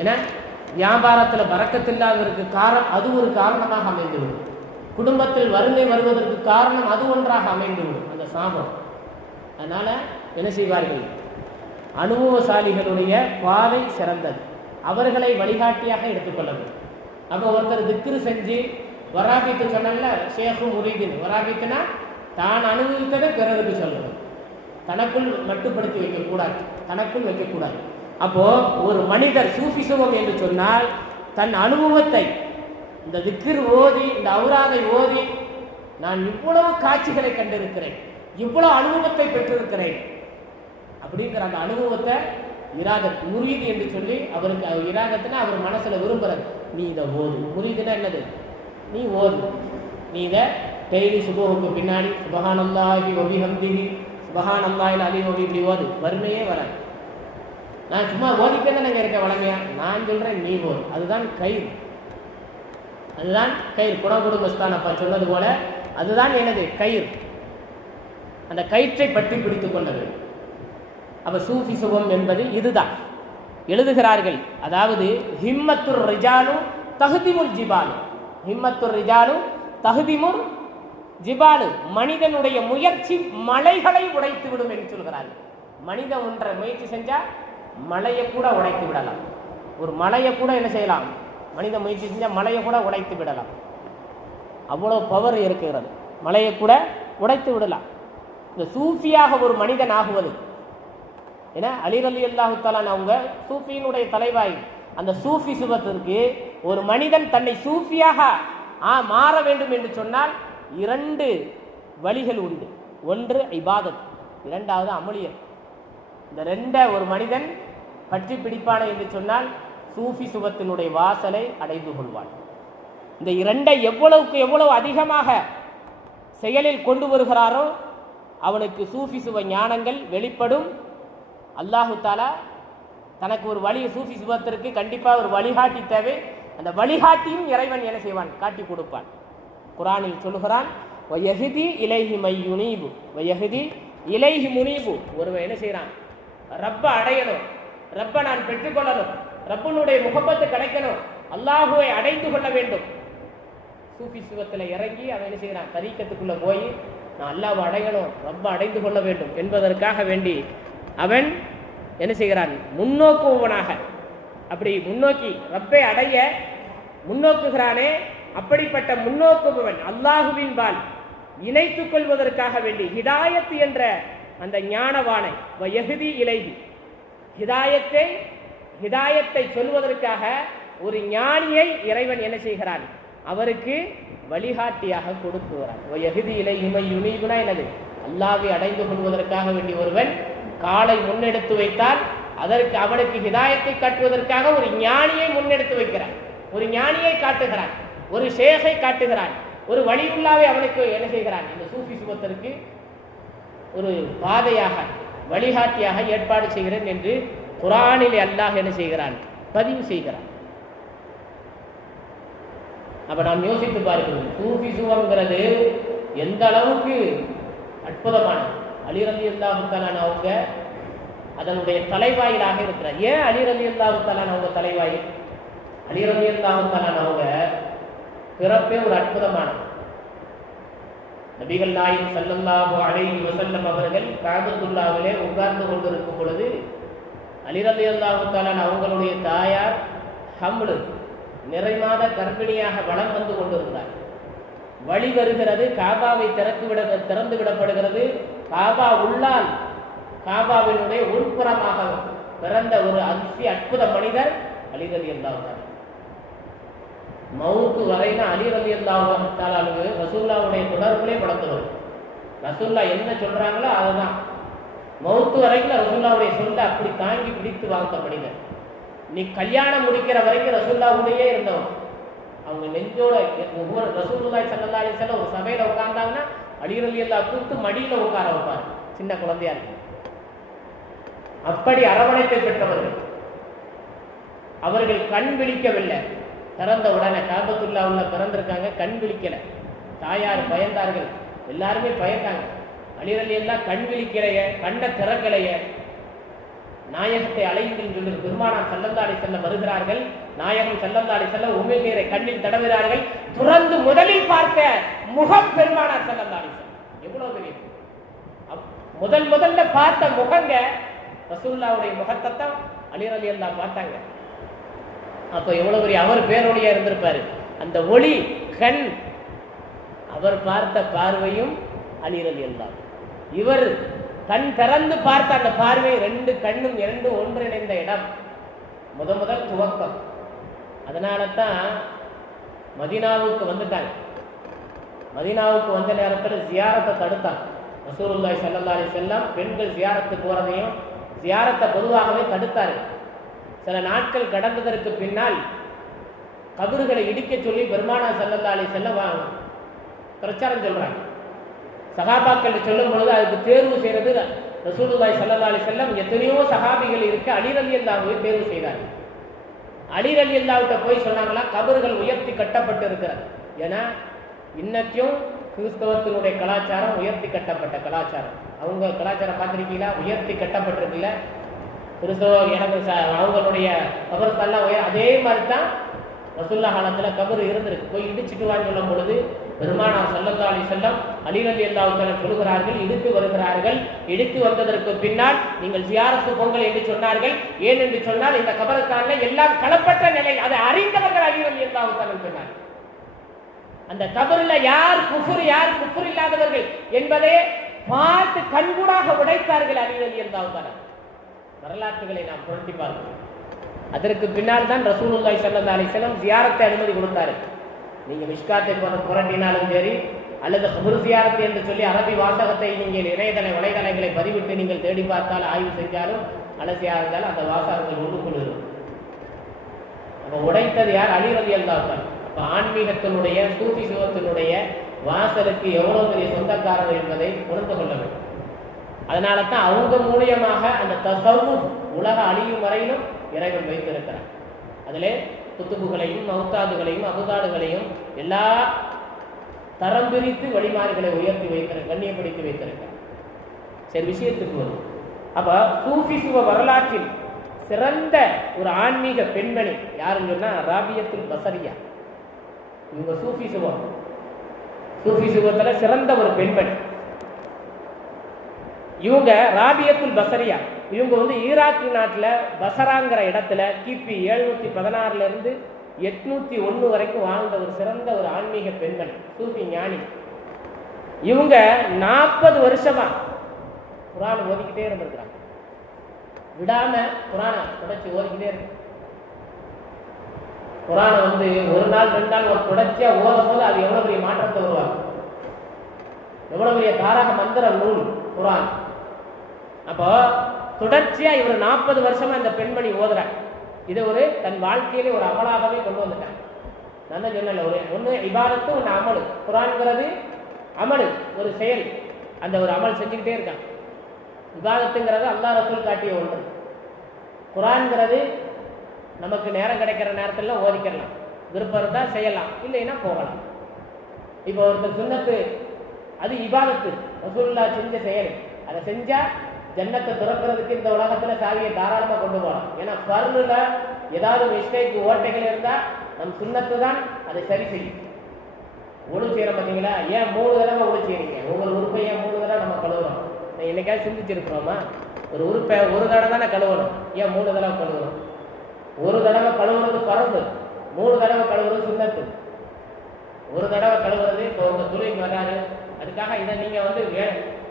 ஏன்னா வியாபாரத்தில் பறக்கத்தில்லாததற்கு காரணம் அது ஒரு காரணமாக அமைந்துவிடும். குடும்பத்தில் வறுமை வருவதற்கு காரணம் அது ஒன்றாக அமைந்துவிடும், அந்த சாபம். அதனால என்ன செய்வார்கள், அனுபவசாலிகளுடைய பாதை சிறந்தது. அவர்களை வழிகாட்டியாக எடுத்துக்கொள்ள வேண்டும். அப்போ ஒருத்தர் திக்ரு செஞ்சு வராபித்து சொன்னால ஷேഖு முரீதின், வராபித்துனா தான் அனுபவித்ததை பிறருக்கு சொல்லணும், தனக்குள் மட்டுப்படுத்தி வைக்கக்கூடாது, தனக்குள் வைக்கக்கூடாது. அப்போ ஒரு மனிதர் சூஃபிசம் என்று சொன்னால் தன் அனுபவத்தை இந்த திக்ர் ஓதி, இந்த அவுராதை ஓதி, நான் இவ்வளவு காட்சிகளை கண்டிருக்கிறேன், இவ்வளவு அனுபவத்தை பெற்றிருக்கிறேன் அப்படிங்கிற அந்த அனுபவத்தை இராகத் முரீது என்று சொல்லி அவருக்கு இராகத்துனா அவர் மனசுல விரும்புறது, நீ இதை ஓது. முரீதுனா என்னது? நீ ஓது, நீ இதை டெய்லி சுபஹுக்கு பின்னாடி சுபஹானல்லாஹி வ பிஹம்திஹி சுபஹானல்லாஹில் அலீம் இப்படி ஓது, வறுமையே வராது. நான் சும்மா ஓதிப்பே தானே இருக்க வளமையா, நான் சொல்றேன் நீ ஓது. அதுதான் கயிறு, அதுதான் கயிறு. குணகுடு மஸ்தான் அப்பா சொன்னது போல அதுதான் எனது கயிறு. அந்த கயிற்றை பற்றி பிடித்துக் கொள்ள வேண்டும். அப்ப சூஃபி சுகம் என்பது இதுதான். எழுதுகிறார்கள், அதாவது ஹிம்மத்துர் ரிஜாலு தஹ்திமுல் ஜிபாலு, ஹிம்மத்துர் ரிஜாலு தஹ்திமுல் ஜிபாலு, மனிதனுடைய முயற்சி மலைகளை உடைத்து விடும் என்று சொல்கிறார்கள். மனிதன் ஒன்றை முயற்சி செஞ்சா மலையை கூட உடைத்து விடலாம். ஒரு மலையை கூட என்ன செய்யலாம்? மனித முயற்சி செஞ்சால் மலையை கூட உடைத்து விடலாம். அவ்வளோ பவர் இருக்கிறது, மலையை கூட உடைத்து விடலாம். இந்த சூஃபியாக ஒரு மனிதன் ஆகுவது ஏன்னா அலி ரலியல்லாஹு தஆலா அவங்க சூஃபியினுடைய தலைவாய். அந்த சூஃபி சுபத்திற்கு ஒரு மனிதன் தன்னை சூஃபியாக மாற வேண்டும் என்று சொன்னால் 2 வழிகள் உண்டு. ஒன்று இபாதத், இரண்டாவது அமலியத். இந்த 2 ஒரு மனிதன் பற்றி பிடிப்பான என்று சொன்னால் சூஃபி சுபத்தினுடைய வாசலை அடைந்து கொள்வான். இந்த 2 எவ்வளவுக்கு எவ்வளவு அதிகமாக செயலில் கொண்டு வருகிறாரோ அவனுக்கு சூஃபி சுப ஞானங்கள் வெளிப்படும். அல்லாஹு தாலா தனக்கு ஒரு வழி, சூஃபி சுபத்திற்கு கண்டிப்பாக ஒரு வழிகாட்டி தேவை. அந்த வழிகாட்டியும் இறைவன் என்ன செய்வான்? காட்டி கொடுப்பான். குர்ஆனில் சொல்லுகிறான், வயஹ்தி இலைஹி மையுனீபு வயஹ்தி இலைஹி முனீபு. ஒருவன் என்ன செய்யறான்? ரப்ப அடையணும், ரப்ப நான் பெற்றுக்கொள்ளணும், ரப்பனுடைய முகப்பத்து கிடைக்கணும், அல்லாஹுவை அடைந்து கொள்ள வேண்டும். சூஃபி சுபத்தில் இறங்கி அவன் என்ன செய்யறான்? தரீக்கத்துக்குள்ள போய் நான் அல்லாஹ்வை அடையணும், ரப்ப அடைந்து கொள்ள வேண்டும் என்பதற்காக வேண்டி அவன் என்ன செய்கிறான்? முன்னோக்குவனாக அப்படி முன்னோக்கி ரப்பை அடைய முன்னோக்குகிறானே, அப்படிப்பட்ட முன்னோக்குபவன் அல்லாஹுவின் பால் இணைத்துக் கொள்வதற்காக வேண்டி ஹிதாயத் என்ற அந்த ஞானவானை வயஹ்தி இலைஹி, ஹிதாயத்தை சொல்வதற்காக ஒரு ஞானியை இறைவன் என்ன செய்கிறான்? அவருக்கு வழிகாட்டியாக கொடுக்குகிறான். வயஹ்தி இலைஹி மையுனீபுனா என்னது? அல்லாஹ்வை அடைந்து கொள்வதற்காக வேண்டி ஒருவன் காலை முன்னெடுத்து வைத்தால் அதற்கு அவனுக்கு ஹிதாயத்தை காட்டுவதற்காக ஒரு ஞானியை முன்னெடுத்து வைக்கிறான், ஒரு ஞானியை காட்டுகிறான், ஒரு ஷேகை காட்டுகிறான், ஒரு வழியுள்ளாவை அவனுக்கு என்ன செய்கிறான்? இந்த சூஃபி சுபத்திற்கு ஒரு பாதையாக வழிகாட்டியாக ஏற்பாடு செய்கிறேன் என்று குர்ஆனிலே அல்லாஹ் என்ன செய்கிறான்? பதிவு செய்கிறான். அப்ப நாம் யோசித்து பார்க்கிறோம், சூஃபி சுபம்ங்கிறது எந்த அளவுக்கு அற்புதமானது. அலி ரலியல்லாஹு தஆலா அவங்க அதனுடைய தலைவாயிலாக இருக்கிறார். ஏன் அலி ரலியல்லாஹு தஆலா அவங்க தலைவாயில்? அலி ரலியல்லாஹு தஆலா அவங்க பிறப்பே ஒரு அற்புதமானது. நபிகள் நாயகம் ஸல்லல்லாஹு அலைஹி வஸல்லம் அவர்கள் காபத்துல்லாஹ்விலே உட்கார்ந்து கொண்டிருக்கும் பொழுது அலி ரலியல்லாஹு தஆலா அவங்களுடைய தாயார் ஹம்லு நிறைமாத கர்ப்பிணியாக வலம் வந்து கொண்டிருந்தார். வழி வருகிறது, காபாவை திறந்து விடப்படுகிறது. காபா உள்ளால் காபாவினுடைய உள்புறமாக பிறந்த ஒரு அற்புத மனிதர் அலி ரலியல்லாஹு தஆலா. மவுத்து வரைனா அலி ரலியல்லாஹு தஆலா ரசூலுல்லாஹ்வுடைய தொடர்புலே படுத்துவார். ரசூலுல்லா என்ன சொல்றாங்களோ அதுதான் மவுத்து வரைக்கும் ரசூலுல்லாஹ்வுடைய சொல்ல அப்படி தாங்கி பிடித்து வாழ்ந்த மனிதர். நீ கல்யாணம் முடிக்கிற வரைக்கும் ரசூலுல்லாஹ்வுடையே இருந்தவன். அவங்க நெஞ்சோட ஒவ்வொரு ரசூலுல்லாஹி ஸல்லல்லாஹு அலைஹி வஸல்லம் ஒரு சபையில உட்கார்ந்தாங்கன்னா அலி ரலியல்லாஹு கூப்பிட்டு மடியில உட்கார வைப்பார், சின்ன குழந்தையா இருக்கு. அப்படி அரவணைப்பை பெற்றவர்கள். அவர்கள் கண் விழிக்கவில்லை. பிறந்த உடனே காபத்துல்லாஹ்வுல பிறந்திருக்காங்க, கண் விழிக்கல. தாயார் பயந்தார்கள், எல்லாருமே பயந்தாங்க. அலி ரலியல்லாஹு கண் விழிக்கலைய, கண்ணை திறக்கலைய. நாயகத்தை அழையுங்கள் சொல்லி பெருமானார் ஸல்லல்லாஹு அலைஹி வஸல்லம் வருகிறார்கள். நாயகம் ஸல்லல்லாஹு அலைஹி வஸல்லம் உம்மை நீரை கண்ணில் தடவுகிறார்கள். துறந்து முதலில் பார்த்த முகம் பெருமானார் ஸல்லல்லாஹு அலைஹி வஸல்லம். எவ்வளவு பெரிய முதல்ல பார்த்த முகங்க ரசூலுல்லாஹ்வுடைய முகத்தை தான் அலி ரலியல்லாஹு பார்த்தாங்க. அப்போ எவ்வளவு பெரிய அவர் பேரொழியா இருந்திருப்பாரு. அந்த ஒளி கண், அவர் பார்த்த பார்வையும் அலி ரலியல்லாஹு. இவர் கண் திறந்து பார்த்த அந்த பார்வை, ரெண்டு கண்ணும் இரண்டும் ஒன்றிணைந்த இடம், முதல் துவக்கம். அதனால தான் மதீனாவுக்கு வந்துட்டாங்க. மதீனாவுக்கு வந்த நேரத்தில் ஜியாரத்தை தடுத்தாங்க. ரசூலுல்லாஹி ஸல்லல்லாஹு அலைஹி வஸல்லம் பெண்கள் ஜியாரத்துக்கு போறதையும் ஜியாரத்தை பொதுவாகவே தடுத்தார்கள். சில நாட்கள் கடந்ததற்கு பின்னால் கபறுகளை இடிக்க சொல்லி பெருமானார் ஸல்லல்லாஹு அலைஹி வஸல்லம் பிரச்சாரம் சொல்றாங்க. சஹாபாக்கள் சொல்லும் பொழுது அதுக்கு தேர்வு செய்யறது ரசூலுல்லாஹி ஸல்லல்லாஹு அலைஹி வஸல்லம் எத்தனையோ சஹாபிகள் இருக்க அலி ரலியல்லாஹுவை தேர்வு செய்தார்கள். அலி ரலியல்லாஹுட்ட போய் சொன்னாங்களா, கபறுகள் உயர்த்தி கட்டப்பட்டு இருக்கிறது. ஏன்னா இன்னைக்கும் கிறிஸ்தவத்தினுடைய கலாச்சாரம் உயர்த்தி கட்டப்பட்ட கலாச்சாரம். அவங்க கலாச்சாரம் பார்த்துருக்கீங்களா? உயர்த்தி கட்டப்பட்டிருக்குல்ல. கிறிஸ்தவ எனக்கு அவங்களுடைய கபர்ஸ்தெல்லாம் அதே மாதிரி தான் ரசூலுல்லாஹ் காலத்தில் கபர் இருந்திருக்கு. போய் இடிச்சுட்டு வான்னு சொல்லும் பொழுது பெருமானார் ஸல்லல்லாஹு அலைஹி வஸல்லம் அலி ரலியல்லாஹு தஆலா சொல்கிறார்கள், இடித்து வருகிறார்கள். இடித்து வந்ததற்கு பின்னால் நீங்கள் ஜியாரத்து பொங்கல் என்று சொன்னார்கள். ஏன் என்று சொன்னால் இந்த கபரஸ்தானில் எல்லாம் கலப்பட்ட நிலை, அதை அறிந்தவர்கள் அலி ரலியல்லாஹு தஆலா சொன்னார். அந்த கபரில் யார் குஃபர் இல்லாதவர்கள் என்பதை பார்த்து கண்கூடாக உடைத்தார்கள் அலி ரலியல்லாஹு தஆலா. வரலாற்றுகளை நாம் புரட்டி பார்க்கிறோம். அதற்கு பின்னால் தான் ரசூலுல்லாஹி ஸல்லல்லாஹு அலைஹி வஸல்லம் ஜியாரத்தை அனுமதி கொடுத்தாரு. நீங்க மிஷ்காத்தை புரட்டினாலும் சரி, அல்லது கபர் ஜியாரத் என்று சொல்லி அரபி வாசகத்தை நீங்கள் வலைதளங்களை பதிவிட்டு நீங்கள் தேடி பார்த்தால், ஆய்வு செஞ்சாலும், அலசியா இருந்தாலும் அந்த வாசகங்கள் உள்ளுக்குள் இருக்கும். அப்ப உடைத்தது யார்? அலி ரலியல்லாஹு தஆலா. அப்ப ஆன்மீகத்தினுடைய சூஃபிசத்தினுடைய வாசலுக்கு எவ்வளவு பெரிய சொந்தக்காரர் என்பதை புரிந்து கொள்ள வேண்டும். அதனால தான் அவங்க மூலியமாக அந்த தஸவ்வுஃப் உலக அழியும் வரையிலும் இறைவன் வைத்திருக்கிறார். அதிலே குத்துபுகளையும் மௌத்தாதுகளையும் அபுதாடுகளையும் எல்லா தரம் பிரித்து வழிமாறுகளை உயர்த்தி கண்ணியப்படுத்தி வைத்திருக்கிறார். சரி, விஷயத்துக்கு வரும். அப்ப சூஃபிசுவ வரலாற்றில் சிறந்த ஒரு ஆன்மீக பெண்மணி யாருன்னு சொன்னா ராபியத்துல் பஸரியா. இவங்க சூஃபிசுவத்துல சிறந்த ஒரு பெண்மணி. இவங்க ராபியத்துல் பஸரியா. இவங்க ஈராக் நாட்டில் பசராங்கிற இடத்துல கிபி 716 801 வரைக்கும் வாழ்ந்த ஒரு சிறந்த ஒரு ஆன்மீக பெண்மணி, சூஃபி ஞானி. இவங்க 40 வருஷமா குர்ஆன் ஓதிக்கிட்டே இருந்திருக்கிறாங்க. விடாம குர்ஆனை தொடர்ச்சி ஓதிக்கிட்டே இருக்கு. குர்ஆனை ஒரு நாள் 2 நாள் ஒரு தொடர்ச்சியா ஓதும் போது அது எவ்வளவு பெரிய மாற்றத்தை உருவாகும், எவ்வளவு பெரிய தாரக மந்திர நூல் குர்ஆன். அப்போ தொடர்ச்சியா இவர் 40 வருஷமா இந்த பெண்மணி ஓதுறாங்க. இதை தன் வாழ்க்கையிலே ஒரு அமலாகவே கொண்டு வந்துட்டாங்க. நான் தான் சொன்னல, ஒன்று இபாதத்து, ஒன்று அமலு. குர்ஆன்ங்கிறது அமலு, ஒரு செயல். அந்த ஒரு அமல் செஞ்சுக்கிட்டே இருக்காங்க. இபாதத்துங்கிறது அல்லாஹ் ரசூல் காட்டிய ஒன்று. குர்ஆன்ங்கிறது நமக்கு நேரம் கிடைக்கிற நேரத்தில் ஓதிக்கலாம், விருப்பம் இருந்தால் செய்யலாம், இல்லைன்னா போகலாம். இப்போ ஒருத்தர் சுன்னத்து, அது இபாதத்து, ரசூலுல்லாஹ் செஞ்ச செயல். அதை செஞ்சா ஜன்னத்தை துறக்கிறதுக்கு இந்த உலகத்துல சாவியை தாராளமா கொண்டு போகலாம். ஏன்னா ஃபர்லுல ஏதாவது மிஸ்டேக், ஓட்டைகள் இருந்தா நம் சுன்னத்து தான் அதை சரி செய்யும். ஒழு செய்யறோம் பார்த்தீங்களா? ஏன் 3 தடவை ஒழு செய்யறீங்க? உங்கள் உறுப்பை ஏன் 3 தடவை நம்ம கழுவுறோம்? என்னைக்காவது சிந்திச்சிருக்கிறோமா? ஒரு உறுப்பை ஒரு தடவை தானே கழுவணும், ஏன் 3 தடவை கழுவுறோம்? ஒரு தடவை கழுவுறது பரந்து, 3 தடவை கழுவுறது சுன்னத்து. ஒரு தடவை கழுவுறது இப்போ உங்க தொழிலுக்கு வராது, அதுக்காக இதை நீங்க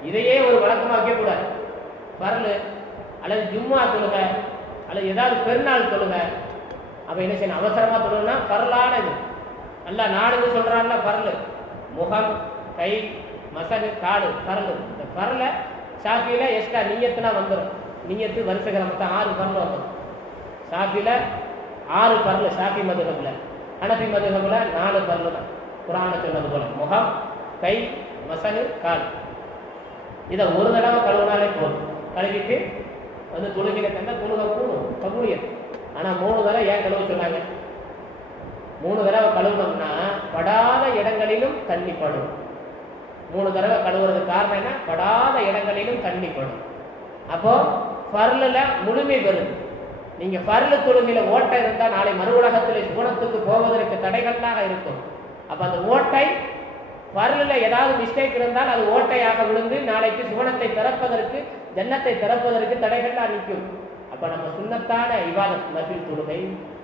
இதையே ஒரு வழக்கமாக வைக்க கூடாது. பரலு அல்லது ஜும்மா தொழுக அல்லது ஏதாவது பெருநாள் தொழுக, அப்ப என்ன செய்யணும்? அவசரமா தொழுனா பரலானது அல்ல. நாடுன்னு சொல்றான்ல பரலு, முகம், கை, மசகு, காடு, பரலு. இந்த பரலை ஷாஃபியில எக்ஸ்ட்ரா நியத்துனா வந்துடும். நியத்து வருஷக்கிற மொத்தம் 6 பரல் வந்துடும். ஷாஃபியில 6 பரல், ஷாஃபி மதுஹப்ல. ஹனஃபி மதுஹப்ல 4 பரல் தான். குர்ஆன்ல சொன்னது போல முகம், கை, மசகு, காடு. இதை ஒரு தடவை கழுவினாலே போதும். கழுவிட்டு தொழுகையில தந்தா தொழுகை கூடும், கபூலியத். ஆனால் 3 தடவை ஏன் கழுவ சொன்னாங்க? 3 தடவை கழுவுனோம்னா படாத இடங்களிலும் தண்ணி படும். 3 தடவை கழுவுறதுக்கு காரணம் என்ன? படாத இடங்களிலும் தண்ணி படும். அப்போ ஃபர்லுல முழுமை பெறுது. நீங்க ஃபர்லு தொழுகையில ஓட்டை இருந்தால் நாளை மறு உலகத்தில் சுவனத்துக்கு போவதற்கு தடைகளாக இருக்கும். அப்ப அந்த ஓட்டை ஃபர்லுல ஏதாவது மிஸ்டேக் இருந்தால் அது ஓட்டையாக விழுந்து நாளைக்கு சுவனத்தை திறப்பதற்கு, ஜன்னத்தை திறப்பதற்கு தடைகளாக நிற்கும். அப்ப நம்ம சுன்னத்தான இபாதத், நஃபில் தொழுகை,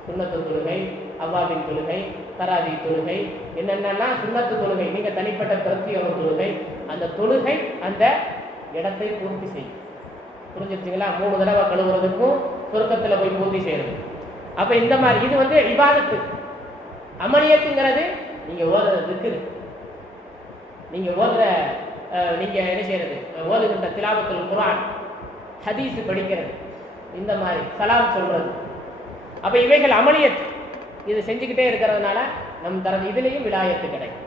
சுன்னத்து தொழுகை, அவ்வாபின் தொழுகை, தராவி தொழுகை, என்னென்னலாம் சுன்னத்து தொழுகை, நீங்கள் தனிப்பட்ட பிரத்யேக தொழுகை, அந்த தொழுகை அந்த இடத்தை பூர்த்தி செய்யும். புரிஞ்சிருச்சுங்களா? 3 தடவை கழுவுறதுக்கும் சுருக்கத்தில் போய் பூர்த்தி செய்யறது. அப்போ இந்த மாதிரி இது இபாதத்து. அமலியத்துங்கிறது நீங்கள் ஓதுறது இருக்குது, நீங்கள் ஓதுற நீங்கள் என்ன செய்யறது, ஓதுகின்ற திலாவத்துல் குர்ஆன், ஹதீஸ் படிக்கிறது, இந்த மாதிரி சலாம் சொல்றது. அப்போ இவைகள் அமலியத். இது செஞ்சுக்கிட்டே இருக்கிறதுனால நம் தர இதுலேயும் விலாயத்து கிடைக்கும்.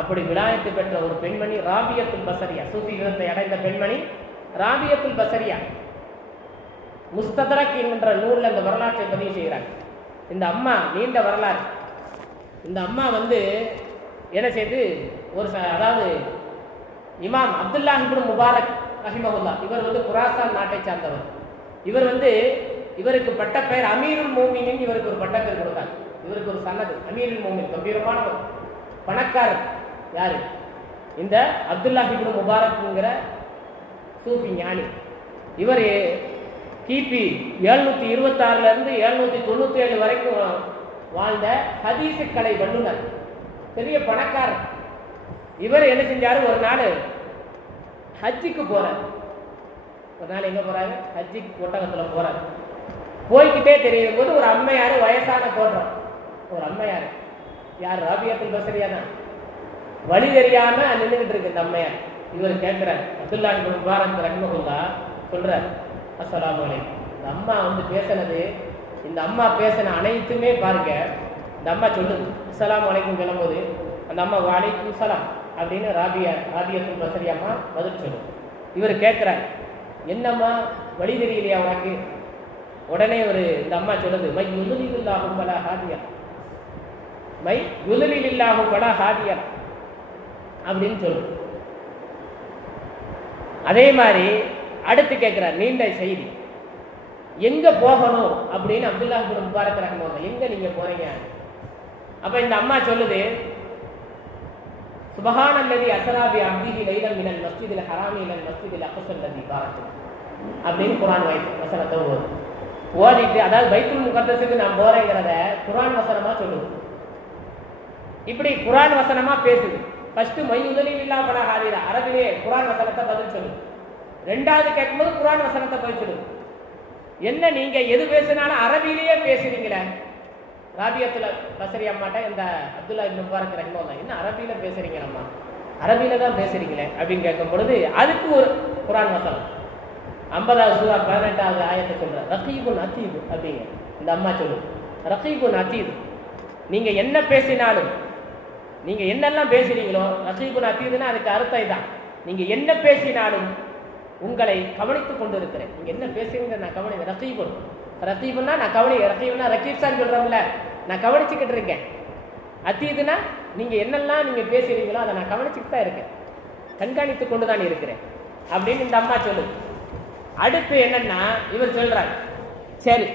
அப்படி விலாயத்து பெற்ற ஒரு பெண்மணி ராபியத்துல் பசரியா, சூஃபிசத்தை அடைந்த பெண்மணி ராபியத்துல் பசரியா. முஸ்ததரக் என்கின்ற நூலில் இந்த வரலாற்றை பதிவு செய்கிறாங்க. இந்த அம்மா நீண்ட வரலாறு. இந்த அம்மா என்ன செய்து அதாவது இமாம் அப்துல்லாஹ் இப்னு முபாரக் ரஹிமஹுல்லா, இவர் குராசான் நாட்டை சார்ந்தவர். இவர் இவருக்கு பட்ட பெயர் அமீருல் மோமினின். இவருக்கு ஒரு பட்ட பெயர் கொடுத்தாங்க. இவருக்கு ஒரு சன்னது அமீருல் மோமின், கம்பீரமான பணக்காரர். யாரு? இந்த அப்துல்லாஹ் இப்னு முபாரக்ங்கிற சூஃபி ஞானி. இவர் கிபி 726 797 வரைக்கும் வாழ்ந்த ஹதீஸ் கலை வல்லுநர், பெரிய பணக்காரர். இவர் என்ன செஞ்சாரு, ஒரு நாள் ஹஜ்ஜுக்கு போறார். ஒரு நாள் எங்க போறாரு? ஹஜ்ஜுக்கு ஒட்டகத்தில் போறாரு. போய்கிட்டே தெரியும் போது ஒரு அம்மையார், வயசான தோற்றம், ஒரு அம்மையார். யார்? ராபியத்துல் பசரியா தான். வழி தெரியாம நின்றுகிட்டு இருக்கு இந்த அம்மையார். இவர் கேட்கிறார், அப்துல்லாஹ் இப்னு முபாரக் ரஹ்மத்துல்லாஹ் சொல்றார், அஸ்ஸலாமு அலைக்கும். இந்த அம்மா பேசினது, இந்த அம்மா பேசின அனைத்துமே பாருங்க. இந்த அம்மா சொல்லுது அஸ்ஸலாமு அலைக்கும் சொல்லும்போது அந்த அம்மா வலைக்கும் சலாம் அப்படின்னு ராபியத்துல் பசரியா அம்மா பதில் சொல்லுது. இவர் கேட்கிறார், என்னம்மா வழி தெரியலையா உனக்கு? உடனே இந்த அம்மா சொல்லுது, மை யுதுலில்லாஹு ஃபலா ஹாதியா, மை யுதுலில்லாஹு ஃபலா ஹாதியா அப்படின்னு சொல்லுது. அதே மாதிரி அடுத்து கேட்கிறார், நீண்ட செய்தி, எங்க போகணும் அப்படின்னு அப்துல்லாஹ் இப்னு முபாரக் ரஹ்மத்துல்லாஹ், எங்க நீங்க போறீங்க? அப்ப இந்த அம்மா சொல்லுது, சுப்ஹானல்லதி அஸ்ரா பி அப்திஹி லைலன் மினல் மஸ்ஜிதில் ஹராமி இலல் மஸ்ஜிதில் அக்ஸல் லதி பாரக் அப்படின்னு குர்ஆன் வசனத்தை ஓதிட்டு, அதாவது பைத்துல் முகத்தஸுக்கு நான் போறேங்கிறத குர்ஆன் வசனமா சொல்லுது. இப்படி குர்ஆன் வசனமா பேசுது. ஃபர்ஸ்ட் மையுதலில்லா ஃபலா ஹாதியா அரபிலே குர்ஆன் வசனத்தை பதில் சொல்லுது. ரெண்டாவது கேட்கும்போது குர்ஆன் வசனத்தை பதில் சொல்லுது. என்ன நீங்க எது பேசினாலும் அரபிலேயே பேசுறீங்களே? ராபியத்துல் பசரி அம்மாட்ட இந்த அப்துல்லாஹ் இப்னு முபாரக் ரஹ்மத்துல்லாஹ், என்ன அரபியில பேசுறீங்க? அம்மா அரபியில தான் பேசுறீங்களே அப்படின்னு கேட்கும் பொழுது அதுக்கு ஒரு குர்ஆன் வசனம் 50வது சூரா 18வது ஆயத்தை சொல்ற, ரகீபுன் அதீத் அப்படிங்க. இந்த அம்மா சொல்லுது, ரகீபுன் அதீத், நீங்க என்ன பேசினாலும், நீங்க என்னெல்லாம் பேசுறீங்களோ, ரகீபுன் அதீத்னா அதுக்கு அர்த்தம் இதான், நீங்க என்ன பேசினாலும் உங்களை கவனித்துக் கொண்டு இருக்கிறேன். நீங்க என்ன பேசுறீங்க நான் கவனி. ரகீபுன்னா நான் ரகீப்னா ரகீப்சான்னு சொல்றோம்ல, நான் கவனிச்சுக்கிட்டு இருக்கேன். அதீதுனா நீங்க என்னெல்லாம் நீங்க பேசுறீங்களோ அதை நான் கவனிச்சுட்டு தான் இருக்கேன், கண்காணித்து கொண்டு தான் இருக்கிறேன் அப்படின்னு இந்த அம்மா சொல்லுது. அடுத்து என்னன்னா இவர் சொல்றாரு, சரி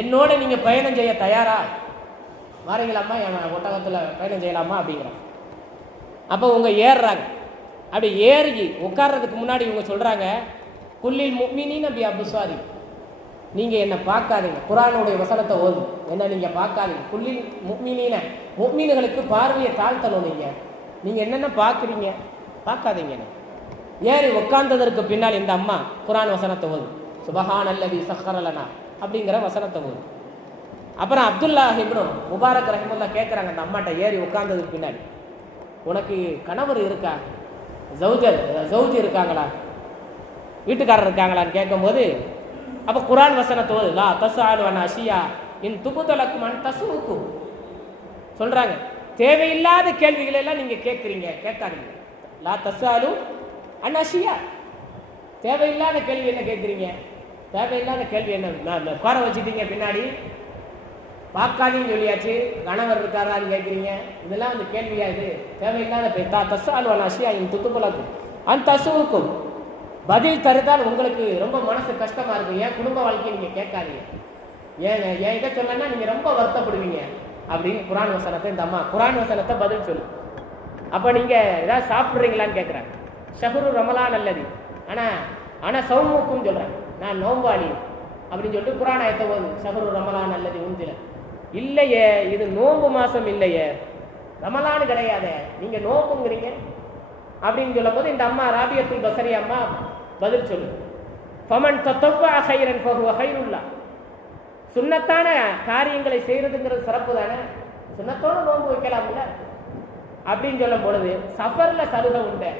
என்னோட நீங்க பயணம் செய்ய தயாரா? வாரீங்களாம்மா, என் ஒட்டகத்துல பயணம் செய்யலாமா அப்படிங்கிறாங்க. அப்போ உங்க ஏறுறாங்க. அப்படி ஏறி உட்கார்றதுக்கு முன்னாடி இவங்க சொல்றாங்க, குல்லில் முஃமினீன பி அப்சாரி, நீங்க என்ன பார்க்காதீங்க. குர்ஆனுடைய வசனத்தை ஓது, என்ன நீங்க பார்க்காதீங்க. குல்லில் முஃமினீன, முஃமின்களுக்கு பார்வையை தாழ்த்தணும். நீங்க என்னென்ன பார்க்குறீங்க பார்க்காதீங்க. ஏறி உட்கார்ந்ததற்கு பின்னால் இந்த அம்மா குர்ஆன் வசனத்தை ஓது, சுப்ஹானல்லதி சஹ்ஹர லனா அப்படிங்கிற வசனத்தை ஓது. அப்புறம் அப்துல்லாஹ் இப்னு முபாரக் ரஹ்மத்துல்லாஹ் கேட்குறாங்க அந்த அம்மாட்ட, ஏறி உட்கார்ந்ததுக்கு பின்னாடி, உனக்கு கணவர் இருக்கா, ஜவுஜ் இருக்காங்களா, வீட்டுக்காரர் இருக்காங்களான்னு கேட்கும்போது அப்போ குர்ஆன் வசனத்தை ஓது, லா தஸ்அலு அன் அஷியா இன் துபுதலக்கும் அன் தஸூக்கும் சொல்றாங்க. தேவையில்லாத கேள்விகளை எல்லாம் நீங்க கேட்காதீங்க. லா தஸ்அலு அன் அஷியா, தேவையில்லாத கேள்வி என்ன கேட்குறீங்க? தேவையில்லாத கேள்வி என்ன? உட்கார வச்சுட்டீங்க பின்னாடி, பார்க்காதீங்கன்னு சொல்லியாச்சு, கணவர் இருக்காரான்னு கேட்குறீங்க. இதெல்லாம் அந்த கேள்வியா? இது தேவையில்லாத தஸ்அலு அன் அஷியா இன் துபுதலக்கும் அன் தஸூக்கும், பதில் தருதால் உங்களுக்கு ரொம்ப மனசு கஷ்டமா இருக்கும். ஏன் குடும்ப வாழ்க்கையை நீங்க கேட்காதீங்க, ஏங்க ஏன் இதை சொல்லனா நீங்க ரொம்ப வருத்தப்படுவீங்க அப்படின்னு குர்ஆன் வசனத்தை இந்த அம்மா குர்ஆன் வசனத்தை பதில் சொல்லு. அப்போ நீங்க ஏதாவது சாப்பிட்றீங்களான்னு கேட்குறாங்க. ஷஹ்ரு ரமலான் அல்லது ஆனா சௌமுக்கும் சொல்றேன், நான் நோம்பாளி அப்படின்னு சொல்லிட்டு குர்ஆன் ஆயத்தை ஓது, ஷஹ்ரு ரமலான் அல்லது உந்தில இல்லையே, இது நோன்பு மாசம் இல்லையே, ரமலான் கிடையாதே, நீங்க நோம்புங்கிறீங்க அப்படின்னு சொல்லும் போது இந்த அம்மா ராபியத்துல் பஸரி அம்மா பதில் சொல்லு, ஃபமன் தத்தவ்வா கைரன் ஃபஹுவ கைருல்லாஹ், சுன்னத்தான காரியங்களை செய்யறதுங்கிறது சிறப்பு தானே, சுன்னத்தோட நோன்பு வைக்கலாம்ல அப்படின்னு சொல்லும் பொழுது சஃபர்ல சலுகை உண்டு,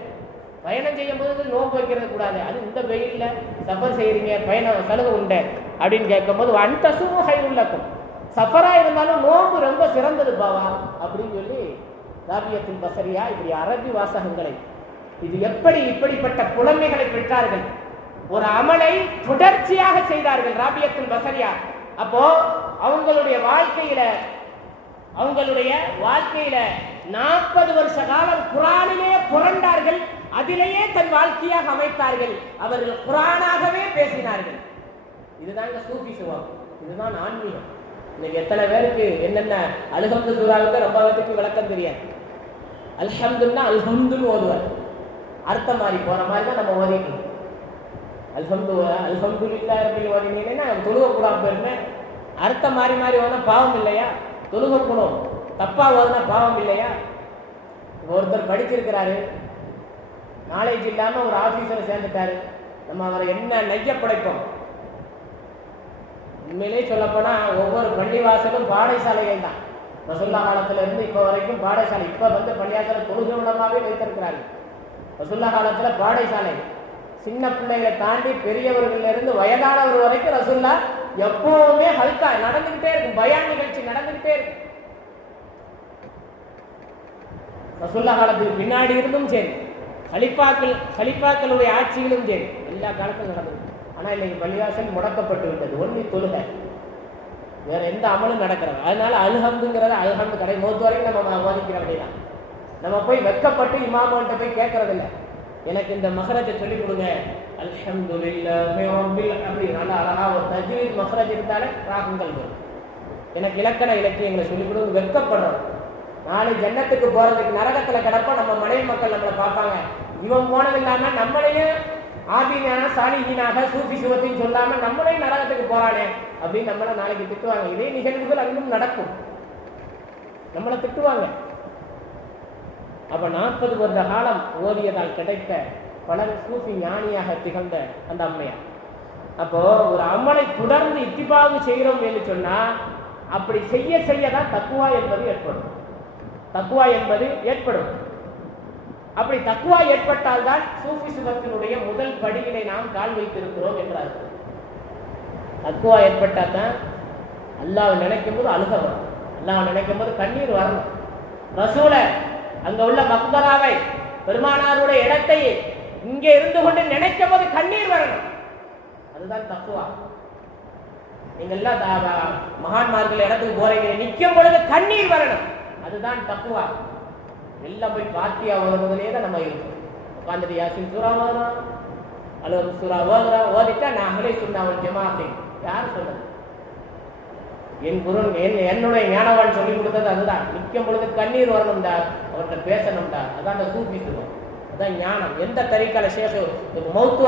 பயணம் செய்யும் போது நோன்பு வைக்கிறது கூடாது, அது இந்த வெயில்ல சஃபர் செய்யறீங்க பயணம் சலுகை உண்டு அப்படின்னு கேட்கும் போது அந்த சுமு கைருல்லக்கும், சஃபரா இருந்தாலும் நோன்பு ரொம்ப சிறந்தது பாவா அப்படின்னு சொல்லி ராபியத்துல் பஸரியா இப்படி அரபி வாசகங்களை, இது எப்படி இப்படிப்பட்ட புலமைகளை பெற்றார்கள், ஒரு அமலை தொடர்ச்சியாக செய்தார்கள் ராபியத்துல் பஸரியா. அப்போ அவங்களுடைய வாழ்க்கையில 40 வருஷ காலம் குர்ஆனிலே புரண்டார்கள், அதிலேயே தன் வாழ்க்கையாக அமைத்தார்கள், அவர்கள் குர்ஆனாகவே பேசினார்கள். இதுதாங்க சூஃபிசுவம், இதுதான் ஆன்மீகம். இன்னைக்கு எத்தனை பேருக்கு என்னென்ன அல்ஹம்து சூராவுக்கு ரொம்ப பேருக்கு விளக்கம் தெரியாது. அல்ஹம்துன்னா அல்ஹம்துன்னு ஓதுவார், அர்த்தம் மாறி போற மாதிரி தான் நம்ம ஓதிக்கணும். அல்ஹம்துலில்லாஹி ரப்பில் ஆலமீன்னா தொழுக கூடாம போயிருமே, அர்த்தம் மாறி மாறி ஓதுனா பாவம் இல்லையா? தொழுக கூடும் தப்பா ஓதுனா பாவம் இல்லையா? ஒருத்தர் படிச்சிருக்கிறாரு, நாலேஜ் இல்லாம ஒரு ஆபீஸரை சேர்ந்துட்டாரு, நம்ம அவரை என்ன நெய்ய படைப்போம்? உண்மையிலே சொல்ல போனா ஒவ்வொரு பள்ளிவாசலும் பாடசாலைகள் தான். ரசூலுல்லாஹ் காலத்துல இருந்து இப்ப வரைக்கும் பாடசாலை, இப்ப பள்ளிவாசல தொழுகை மூலமாவே வைத்திருக்கிறார்கள். ரசூலுல்லாஹ் காலத்துல பாடசாலை சின்ன பிள்ளைகளை தாண்டி பெரியவர்கள் இருந்து வயதானவர் வரைக்கும் ரசூலுல்லாஹ் எப்பவுமே ஹல்கா நடந்துகிட்டே இருக்கும், பயான் நிகழ்ச்சி நடந்துகிட்டே இருக்கும். ரசூலுல்லாஹ் காலத்துக்கு பின்னாடி இருந்தும் சரி, கலிஃபாக்களுடைய ஆட்சியிலும் சரி, எல்லா காலத்திலும் நடந்தது. ஆனா இன்னைக்கு பள்ளிவாசல் முடக்கப்பட்டு விட்டது, ஒன்லி தொழுகை, வேற எந்த அமலும் நடக்கிறது. அதனால அல்ஹம்துங்கிறத அல்ஹம்து கடை மௌத் வரைக்கும் நம்ம ஓதிக்கிற வேண்டியதான். நம்ம போய் வெக்கப்பட்டு இமாமன்ட்ட போய் கேட்கறது இல்லை, எனக்கு இந்த மஹ்ரஜை சொல்லிக் கொடுங்க, அல்ஹம்துலில்லாஹி ரப்பில் அப்படி நல்லா அழகா ஒரு தஜ்வீத் மஹ்ரஜ் இருந்தாலே ராகங்கள் வரும். எனக்கு இலக்கண இலக்கியங்களை சொல்லிக் கொடுங்க, வெக்கப்படுறோம். நாளை ஜன்னத்துக்கு போறதுக்கு நரகத்துல கிடப்ப நம்ம மனைவி மக்கள் நம்மளை பார்ப்பாங்க, இவன் போனது இல்லாம நம்மளையும் ஆபீனான சாலிஹீனாக சூஃபி சுவத்தின்னு சொல்லாம நம்மளையும் நரகத்துக்கு போறானே அப்படின்னு நம்மள நாளைக்கு திட்டுவாங்க. இதே நிகழ்வுகள் அங்கும் நடக்கும், நம்மளை திட்டுவாங்க. அப்ப 40 வருட காலம் ஓதியதால் கிடைத்த பல சூஃபி ஞானியாக திகழ்ந்த அந்த அம்மையார். அப்போ ஒரு அமலை தொடர்ந்து இத்திபாவு செய்கிறோம் என்று சொன்னா அப்படி செய்ய செய்யதான் தக்குவா என்பது ஏற்படும். தக்குவா என்பது ஏற்படும். அப்படி தக்குவா ஏற்பட்டால் தான் சூஃபி சுகத்தினுடைய முதல் படியினை நாம் கால் வைத்திருக்கிறோம் என்றார்கள். தக்குவா ஏற்பட்டால் தான் அல்லாஹ் நினைக்கும் போது அழுக வரும், அல்லாஹ் நினைக்கும் போது கண்ணீர் வரணும். ரசூலை அங்க உள்ள மக்பராவை பெருமானாருடைய இடத்தை இங்கே இருந்து கொண்டு நினைக்கும் போது கண்ணீர் வரணும், அதுதான் தக்குவா. நீங்க எல்லாம் மகான்மார்கள் இடத்துக்கு போறீங்க, நிற்கும் பொழுது கண்ணீர் வரணும், அதுதான் தக்குவா. எல்லாம் போய் பாத்தியா ஓதுறதுலேயே தான் நம்ம இருக்கோம். உட்காந்துட்டு யாசின் சூறா ஓதுறோம் அல்லது சூறா ஓதுறோம், ஓதிட்டா நான் அகலை சொன்னாவல் ஜமா அப்படின்னு யார் சொல்றது? என் குரு என்னுடைய ஞானவான் சொல்லி கொடுத்தது அதுதான். நிற்கும் பொழுது கண்ணீர் வரணும்டா, அவர்கிட்ட பேசணும்டா, அதான் அந்த சூஃபி சொல்லுவோம், அதான் ஞானம். எந்த தரிக்கால சேஷம் மௌத்து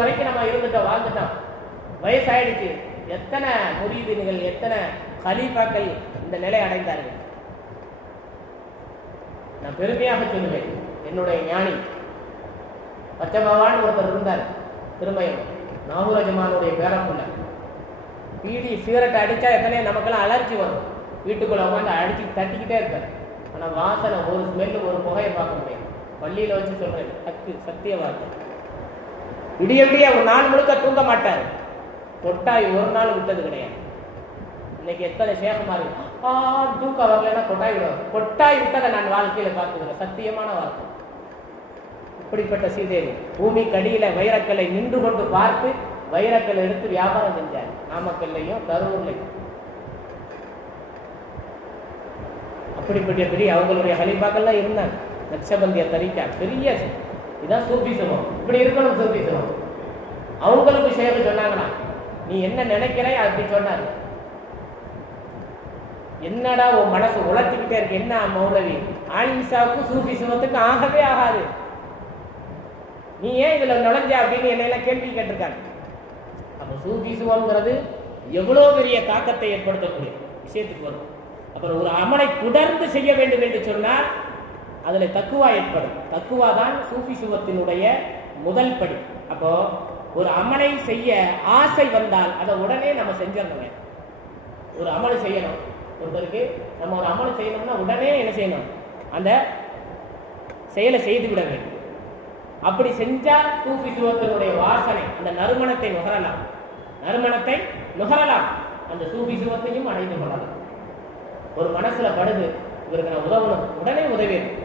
வரைக்கும் நம்ம இருந்துட்டோம், வாழ்ந்துட்டோம், வயசாயிடுச்சு. எத்தனை முரீதுகள், எத்தனை கலீஃபாக்கள் இந்த நிலை அடைந்தார்கள். நான் பெருமையாக சொல்லுவேன், என்னுடைய ஞானி பச்சபவான் ஒருத்தர் இருந்தார், திருமயம் நாகூரஜமானுடைய பேரப்புள்ள. பீடி சிகரெட் அடிச்சா எத்தனை நமக்கெல்லாம் அலர்ஜி வரும், வீட்டுக்குள்ள உட்காந்து அடிச்சு தட்டிக்கிட்டே இருப்பார். ஆனால் வாசனை ஒரு ஸ்மெல்லு ஒரு புகையை பார்க்க முடியாது. பள்ளியில் வச்சு சொல்றேன், சத்திய வார்த்தை. விடிய விடிய ஒரு நாள் முழுக்க தூங்க மாட்டார், கொட்டாய் ஒரு நாள் விட்டது கிடையாது. இன்னைக்கு எத்தனை சேகமாக இருக்கு, தூக்கம் வரலன்னா கொட்டாய் விடுவாங்க. கொட்டாய் விட்டதை நான் வாழ்க்கையில பார்த்துக்கிறேன், சத்தியமான வார்த்தை. இப்படிப்பட்ட சீதேவி பூமி கடியில வைரக்கல்லை நின்று கொண்டு பார்த்து வைரக்கல்லை எடுத்து வியாபாரம் செஞ்சார், நாமக்கல்லையும் கரூர்லையும். அப்படிப்பட்ட பெரிய அவங்களுடைய ஹலிஃபாக்கள்லாம் இருந்தாங்க. நக்ஷபந்திய தரிக்கா பெரிய, இதான் சூஃபிசம். இப்படி இருக்கணும் சூஃபிசம். அவங்களுக்கு ஷேக் சொன்னாங்களா, நீ என்ன நினைக்கிற அப்படி சொன்னாரு. என்னடா உன் மனசு உலர்த்திக்கிட்டே இருக்கு, என்ன மௌலவி ஆலிசாவுக்கு சூஃபிசமத்துக்கு ஆகவே ஆகாது, நீ ஏன் இதுல நுழைஞ்ச அப்படின்னு என்னையெல்லாம் கேள்வி கேட்டிருக்காங்க. அப்போ சூஃபிசுவம்ங்கிறது எவ்வளோ பெரிய தாக்கத்தை ஏற்படுத்தக்கூடிய விஷயத்துக்கு வரும். அப்புறம் ஒரு அமலை தொடர்ந்து செய்ய வேண்டும் என்று சொன்னால் அதில் தக்குவா ஏற்படும். தக்குவா தான் சூஃபிசுவத்தினுடைய முதல் படி. அப்போ ஒரு அமலை செய்ய ஆசை வந்தால் அதை உடனே நம்ம செஞ்சிடணும். ஒரு அமல் செய்யணும், ஒருத்தருக்கு நம்ம ஒரு அமல் செய்யணும்னா உடனே என்ன செய்யணும், அந்த செயலை செய்து விட வேண்டும். அப்படி செஞ்சால் சூஃபிசுவத்தினுடைய வாசனை, அந்த நறுமணத்தை நுகரலாம், நறுமணத்தை நுகரலாம், அந்த சூஃபிசுவத்தையும் அடைந்து கொள்ளலாம். ஒரு மனசுல படுது, இவருக்கு நான் உதவணும், உடனே உதவிடும்.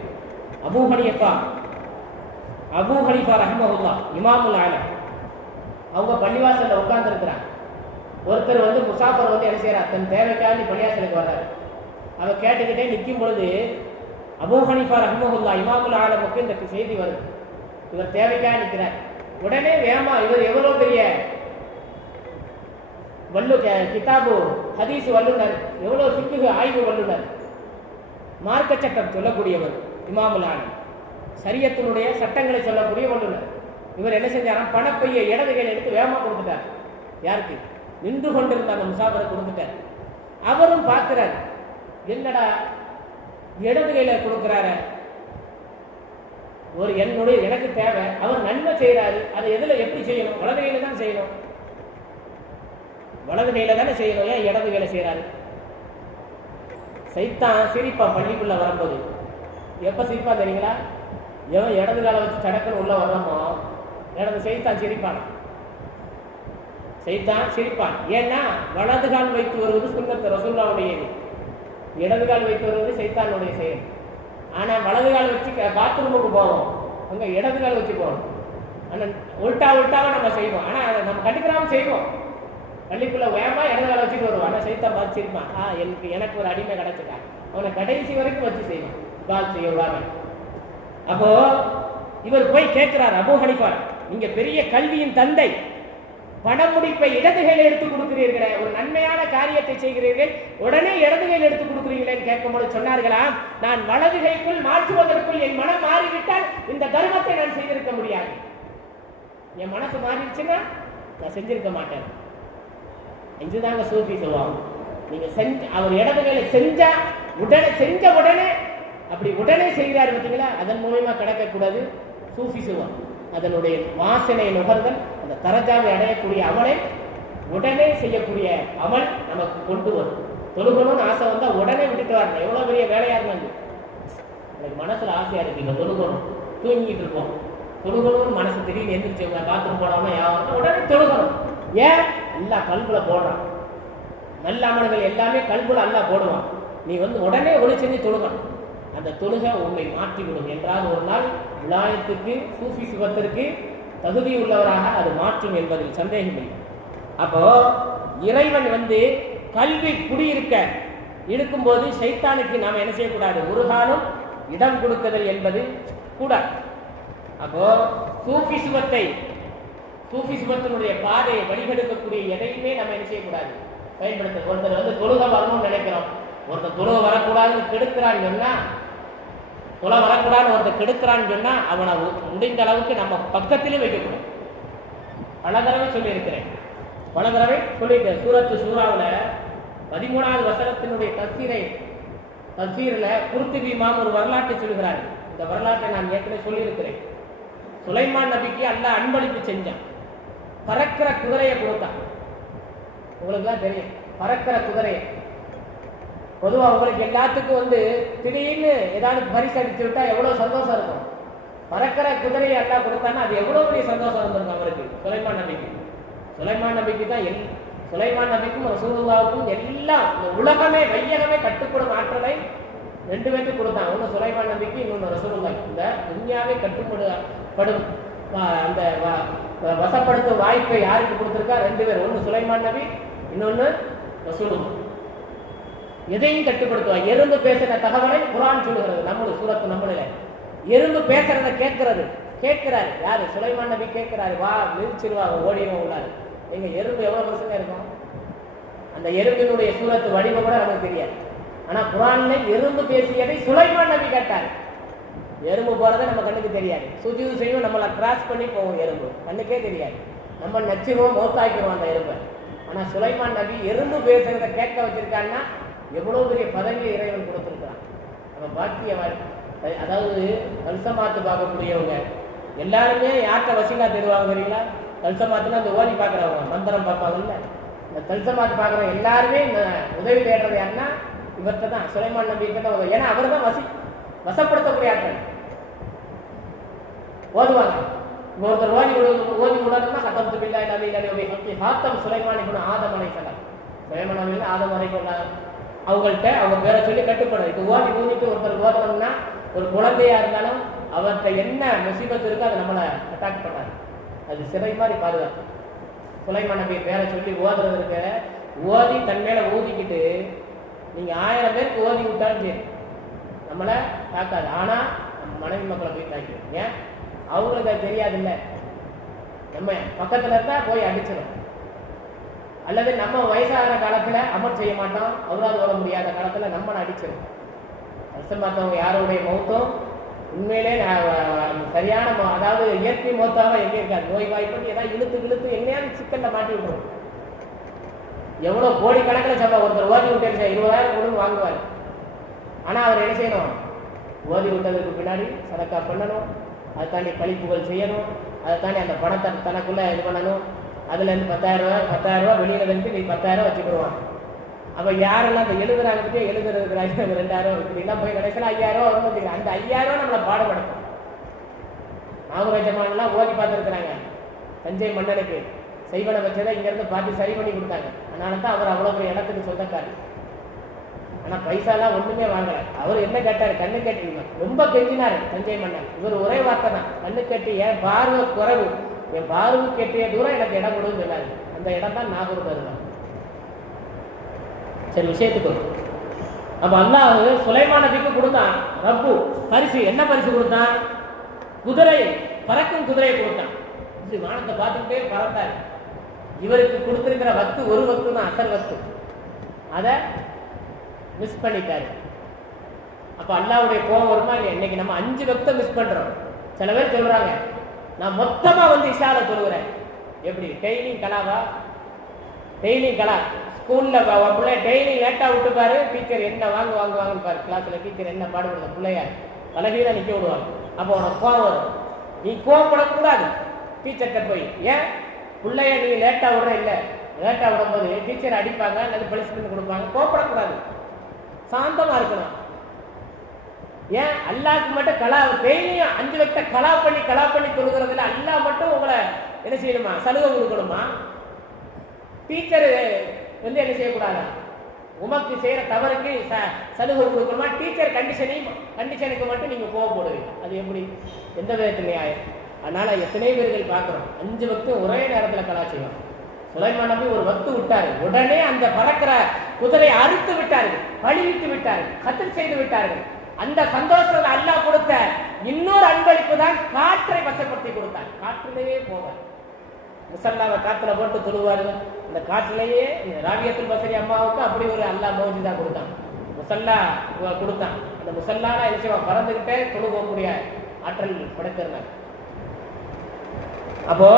அபூ ஹனீஃபா ரஹ்மஹுல்லாஹ் இமாமுல் ஆலம், அவங்க பள்ளிவாசல்ல உட்கார்ந்து இருக்கிறாங்க. ஒருத்தர் வந்து முசாஃபர் வந்து என்ன செய்யறார், தன் தேவைக்காக பள்ளிவாசலுக்கு வர்றாரு. அவர் கேட்டுக்கிட்டே நிற்கும் பொழுது அபூ ஹனீஃபா ரஹ்மஹுல்லாஹ் இமாமுல் ஆலமுக்கு இந்த செய்தி வருது, இவர் தேவைக்காக நிற்கிறார். உடனே வேமா, இவர் எவ்வளவு பெரிய கிதாபு ஹதீஸ் வல்லுனர், எவ்வளவு ஃபிக்ஹ் ஆய்வு வல்லுனர், மார்க்க சட்டம் சொல்லக்கூடியவர் இமாமுல் ஆலம், ஷரியத்தினுடைய சட்டங்களை சொல்லக்கூடிய வல்லுனர். இவர் என்ன செஞ்சாராம், பணப்பையை இடது கையில் எடுத்து வேகமாக கொடுத்துட்டார். யாருக்கு? நின்று கொண்டிருந்த அந்த முசாஃபரை கொடுத்துட்டார். அவரும் பார்க்கிறார், என்னடா இடது கையில கொடுக்கிறாரு, ஒரு எனக்கு தேவை, அவர் நன்மை செய்யறாரு, அதை எதுல எப்படி செய்யணும், வலது கையில தான் செய்யணும், வலது கையில தானே செய்யணும், ஏன் இடது கையில செய்யறாரு? சைத்தான் சிரிப்பான் பள்ளிக்குள்ள வரும்போது. எப்ப சிரிப்பான் தெரியுங்களா? எவன் இடது கால வச்சு சடக்குன்னு உள்ள வர்றோமோ இடது சைத்தான் சிரிப்பான். சைத்தான் சிரிப்பான். ஏன்னா வலது கால் வைத்து வருவது சுன்னத்து ரசூலுல்லாஹ்வுடையது, இடது கால் வைத்து வருவது சைத்தானுடைய செயல். ஆனா வலது கால் வச்சு பாத்ரூமுக்கு போவோம், அங்க இடது கால் வச்சு போவோம். ஆனா உல்டாவை நம்ம செய்வோம், ஆனா நம்ம கண்டுக்கிறாம செய்வோம். பள்ளிக்குள்ள வேகமா இடது கால வச்சுட்டு வருவான். ஆனா சைத்தான் பார்த்து சிரிப்பான், எனக்கு ஒரு அடிமை கிடைச்சிட்டான், அவனை கடைசி வரைக்கும் வச்சு செய்வான், கால் செய்ய விடாம. அப்போ இவர் போய் கேட்கிறார், அபூ ஹனீஃபா, நீங்க பெரிய கல்வியின் தந்தை, பணமுடிப்பை இடது கையில் எடுத்து கொடுக்கிறீர்களே, ஒரு நன்மையான காரியத்தை செய்கிறீர்கள், உடனே இடது கையில் எடுத்து கொடுக்கிறீங்களேன்னு கேட்கும்போது சொன்னார்களாம், நான் வலது கைக்குள் மாற்றுவதற்குள் என் மனம் மாறிவிட்டால் இந்த தர்மத்தை நான் செய்திருக்க முடியாது. என் மனசு மாறிடுச்சுன்னா நான் செஞ்சிருக்க மாட்டேன். இதுதாங்க சூஃபி சொல்லுவாங்க. நீங்க அவர் இடது கையில செஞ்ச உடனே அப்படி உடனே செய்கிறார் பார்த்தீங்களா, அதன் மூலமா கிடைக்கக்கூடாது சூஃபி சொல்லுவாங்க. அதனுடைய வாசனை நுகர்தல், அந்த தரஜாவை அடையக்கூடிய அமலை உடனே செய்யக்கூடிய அமல் நமக்கு கொண்டு வரும். தொழுகணும்னு ஆசை வந்தா உடனே விட்டுட்டு வரணும். எவ்வளவு பெரிய வேலையா இருந்தாங்க, எனக்கு மனசுல ஆசையா இருக்கு, இங்க தொழுகணும், தூங்கிட்டு இருப்போம், தொழுகணும்னு மனசு திடீர்னு எந்திரிச்சு பாத்ரூம் போடாம யாரும் உடனே தொழுகணும். ஏன்? எல்லா கல்புல போடுறான், நல்ல அமல்கள் எல்லாமே கல்புல அல்லா போடுவான். நீ உடனே ஒளி செஞ்சு தொழுகணும். அந்த தொழுகை உண்மை மாற்றிவிடும். என்றால் ஒரு நாள் விலாயத்துக்கு சூஃபி சுகத்திற்கு தகுதி உள்ளவராக அது மாற்றும் என்பதில் சந்தேகமில்லை. அப்போ இறைவன் கல்வி குடியிருக்க இருக்கும்போது சைத்தானுக்கு நாம் என்ன செய்யக்கூடாது, ஒரு காலம் இடம் கொடுக்குதல் என்பது கூட. அப்போ சூஃபி சுகத்தினுடைய பாதையை வழிகெடுக்கக்கூடிய எதையுமே நம்ம என்ன செய்யக்கூடாது, பயன்படுத்த. ஒருத்தர் தொழுகை வரணும்னு நினைக்கிறோம், ஒருத்தர் தொழுகை வரக்கூடாதுன்னு கெடுக்கிறான்னு சொன்னா, தொலை வரக்கூடாதுன்னு ஒருத்தர் கெடுக்கிறான்னு சொன்னா அவனை முடிந்த அளவுக்கு நம்ம பக்கத்திலே வைக்கக்கூடாது. பல தடவை சொல்லியிருக்கிறேன். சூரத்து சூராவில் 13வது வசனத்தினுடைய தஃசீரில் குர்துபி இமாம் ஒரு வரலாற்றை சொல்கிறார். இந்த வரலாற்றை நான் ஏற்கனவே சொல்லியிருக்கிறேன். சுலைமான் நபிக்கு அல்லாஹ் அன்பளிப்பு செஞ்சான், பறக்கிற குதிரையை கொடுத்தான். உங்களுக்கு தான் தெரியும் பறக்கிற குதிரையை. பொதுவாக உங்களுக்கு எல்லாத்துக்கும் திடீர்னு ஏதாவது பரிசு அடிச்சு விட்டா எவ்வளவு சந்தோஷம் இருக்கும். பறக்கிற குதிரையை எல்லாம் கொடுத்தான்னா அது எவ்வளவு பெரிய சந்தோஷம் இருந்திருக்கும் அவருக்கு. சுலைமான் நபிக்கு தான் சுலைமான் நபிக்கும் ரசூலுல்லாஹ்வுக்கும் எல்லாம் இந்த உலகமே வையகமே கட்டுப்படும் ஆற்றலை 2 பேருக்கு கொடுத்தான். ஒன்று சுலைமான் நபிக்கு, இன்னொன்று ரசூலுல்லாஹ். இந்த துன்யாவை கட்டுப்படும் அந்த வசப்படுத்தும் வாய்ப்பை யாருக்கு கொடுத்திருக்கா? 2 பேர். ஒன்று சுலைமான் நபி, இன்னொன்று ரசூலுல்லாஹ். எதையும் கட்டுப்படுத்துவார். எறும்பு பேசுற தகவலை குர்ஆன் சொல்லுகிறது. நம்மளுடைய சூரத்து நம்மள எறும்பு பேசுறத கேட்கிறாரு யாரு? சுலைமான் நபி கேட்கிறாரு. வா மிதிச்சிருவா, ஓடிடும் உள்ளாரு. எங்க எறும்பு எவ்வளவு பசங்க இருக்கும், அந்த எறும்பினுடைய சூரத்து வடிவம் கூட நமக்கு தெரியாது. ஆனா குர்ஆன்ல எறும்பு பேசியதை சுலைமான் நபி கேட்டார். எறும்பு போறதை நம்ம கண்ணுக்கு தெரியாது. சுஜூது செய்யும், நம்மளை கிராஸ் பண்ணி போவோம். எறும்பு கண்ணுக்கே தெரியாது. நம்ம நச்சுவோம், மௌத்தாக்கிடுவோம் அந்த எறும்பை. ஆனா சுலைமான் நபி எறும்பு பேசுறத கேட்க வச்சிருக்கான்னா எவ்வளவு பெரிய பதவியை இறைவன் கொடுத்திருக்கிறான். நம்ம பாக்கியவான். அதாவது கல்சமாத்து பார்க்கக்கூடியவங்க எல்லாருமே யார்கிட்ட வசீலா தேடுவாங்க தெரியுங்களா? கல்சமாத்துனா அந்த ஓதி பார்க்குறவங்க மந்திரம் பார்ப்பாங்கல்ல, இந்த கல்சமாத்து பார்க்குறவங்க எல்லாருமே இந்த உதவி தேடுறது யாருன்னா இவர்கிட்ட தான், சுலைமான் நபி கிட்ட தான். ஏன்னா அவர் தான் வசப்படுத்தக்கூடிய ஆட்கள். ஓதுவாங்க. ஒருத்தர் ஓதி விடணும்னா கதம் பில்லாய் நபி ஹாத்தம் சுலைமான் இப்னு ஆதம் அலைஹிஸ்ஸலாம். சுலைமான் நபி ஆதம் அலைஹிஸ்ஸலாம் அவங்கள்ட்ட அவங்க பேரை சொல்லி கட்டுப்படுறது. இது ஊதிட்டு ஒருத்தர் ஓதணும்னா ஒரு குழந்தையா இருந்தாலும் அவர்கிட்ட என்ன முசீபத்து இருக்கோ அதை நம்மளை அட்டாக் பண்ணாது. அது சிறை மாதிரி பாதுகாப்பு. சுலைமான் நபி பேரை சொல்லி ஓதுறது இருக்க, ஓதி தன் மேல ஊதிக்கிட்டு நீங்க 1000 பேருக்கு ஓதி விட்டாலும் சரி நம்மளை தாக்காது. ஆனா நம்ம மனைவி மக்களை போய் தாக்கிடும். ஏன்? அவங்களுக்கு அது தெரியாது. இல்லை நம்ம பக்கத்துல இருந்தா போய் அடிச்சிடும். அல்லது நம்ம வயசாகிற காலத்துல அமல் செய்ய மாட்டோம், அவரால் ஓட முடியாத காலத்துல நம்மளை அடிச்சிடும். கஷ்டமாத்தவங்க யாருடைய மௌத்தும் உண்மையிலே சரியான அதாவது இயற்கை மௌத்தாக எங்கே இருக்காது. நோய் வாய்ப்பு ஏதாவது இழுத்து எங்கேயாவது சிக்கல்ல மாட்டி விட்டுரும். எவ்வளவு கோடிக்கணக்கில் சம்பளம் ஒருத்தர் ஓதி விட்டு 20,000 கொடுன்னு வாங்குவார். ஆனா அவர் என்ன செய்யணும்? ஓதி விட்டதுக்கு பின்னாடி சதக்கா பண்ணணும், அதை தாண்டி கழிப்புகள் செய்யணும், அதை தாண்டி அந்த பணத்தை தனக்குள்ள இது பண்ணணும். அதுல இருந்து 10,000 ரூபாய் வெளியில வந்து நீ 10,000 வச்சுக்கிடுவான். அப்ப யாரெல்லாம் அந்த எழுதுறாங்க எழுதுறதுக்கு 2,000 இப்படிலாம் போய் கடைசியில் 5,000 வரும். அந்த 5,000 நம்மளை பாடுபடுத்தும். நாகராஜமானெல்லாம் ஓதி பார்த்துருக்குறாங்க. தஞ்சை மன்னனுக்கு செய்வனை வச்சதை இங்கிருந்து பார்த்து சரி பண்ணி கொடுத்தாங்க. அதனால தான் அவர் அவ்வளோ பெரிய இடத்துக்கு சொந்தக்காரர். ஆனா பைசாலாம் ஒண்ணுமே வாங்கல. அவர் என்ன கேட்டாரு? கண்ணு கேட்டீங்க ரொம்ப கெஞ்சினாரு தஞ்சை மன்னன். இவர் ஒரே வார்த்தை தான், கண்ணு கேட்டு என் பார்வை குறைவு, என் பார்வை கேட்டிய தூரம் எனக்கு இடம் கொடுன்னு சொன்னாரு. அந்த இடம் தான் நாகூர் தருவார். சரி, விஷயத்துக்கு அப்ப அல்லாஹ் சுலைமான் நபிக்கு கொடுத்தான் ரப்பு பரிசு. என்ன பரிசு கொடுத்தான்? குதிரை, பறக்கும் குதிரையை கொடுத்தான். இது வானத்தை பார்த்துக்கிட்டே பறந்தாரு. இவருக்கு கொடுத்திருக்கிற வக்து ஒரு வக்து தான், அசல் வக்து. அதை மிஸ் பண்ணிட்டாரு. அப்ப அல்லாஹ்வுடைய கோபம் வருமா இல்லையா? இன்னைக்கு நம்ம 5 வக்தை மிஸ் பண்றோம். சில பேர் சொல்றாங்க நான் மொத்தமா வந்து இஷால சொல்லுகிறேன். எப்படி? டெய்லிங் கலாவா? டெய்லிங் கலா ஸ்கூல்ல பிள்ளை டெய்லி லேட்டா விட்டு பாரு, டீச்சர் என்ன வாங்குன்னு பாரு. கிளாஸ்ல டீச்சர் என்ன பாடுபடுற பிள்ளைய பலகீதான் நிக்க விடுவாங்க. அப்போ உனக்கு கோபம் வரும். நீ கோவப்படக்கூடாது டீச்சர்கிட்ட போய். ஏன்? பிள்ளைய நீ லேட்டா விடுற இல்லை, லேட்டா விடும்போது டீச்சர் அடிப்பாங்க அல்லது பனிஷ்மெண்ட் கொடுப்பாங்க. கோவப்படக்கூடாது, சாந்தமா இருக்கணும். ஏன்? அல்லாஹ்க்கு மட்டும் டெய்லியும் 5 வக்த கலா பண்ணி தொழுகிறதுல அல்லாஹ் மட்டும் உங்களை என்ன செய்யணுமா? சலுகை கொடுக்கணுமா? டீச்சர் வந்து என்ன செய்யக்கூடாதா? உமக்கு செய்யற தவறுக்கு சலுகை கொடுக்கணுமா? டீச்சர் கண்டிஷனுக்கு மட்டும் நீங்க கோவப்படுவீங்க. அது எப்படி? எந்த விதத்துல நியாயம்? அதனால எத்தனை பேர்கள் பார்க்கிறோம் 5 வக்தும் ஒரே நேரத்தில் கலா செய்வோம். சுலைமான் நபி ஒரு வக்து விட்டாரு, உடனே அந்த பறக்கிற குதிரையை அறுத்து விட்டார்கள், பழிவிட்டு விட்டார்கள், கத்தல் செய்து விட்டார்கள். அந்த சந்தோஷத்தை அல்லாஹ் கொடுத்த இன்னொரு அன்பளிப்பு தான் காற்றை வசப்படுத்தி கொடுத்தார். காற்றிலேயே போவார். முசல்லாவை காத்துல போட்டு தொழுவார்கள். இந்த காற்றிலேயே ராபியத்துல் பசரி அம்மாவுக்கு அப்படி ஒரு அல்லாஹ் மௌஜிதா கொடுத்தான், முசல்லா கொடுத்தான். அந்த முசல்லால என்ன செய்வான்? பறந்துகிட்டே தொழுகக்கூடிய ஆற்றல் படைத்திருந்தாங்க. அப்போ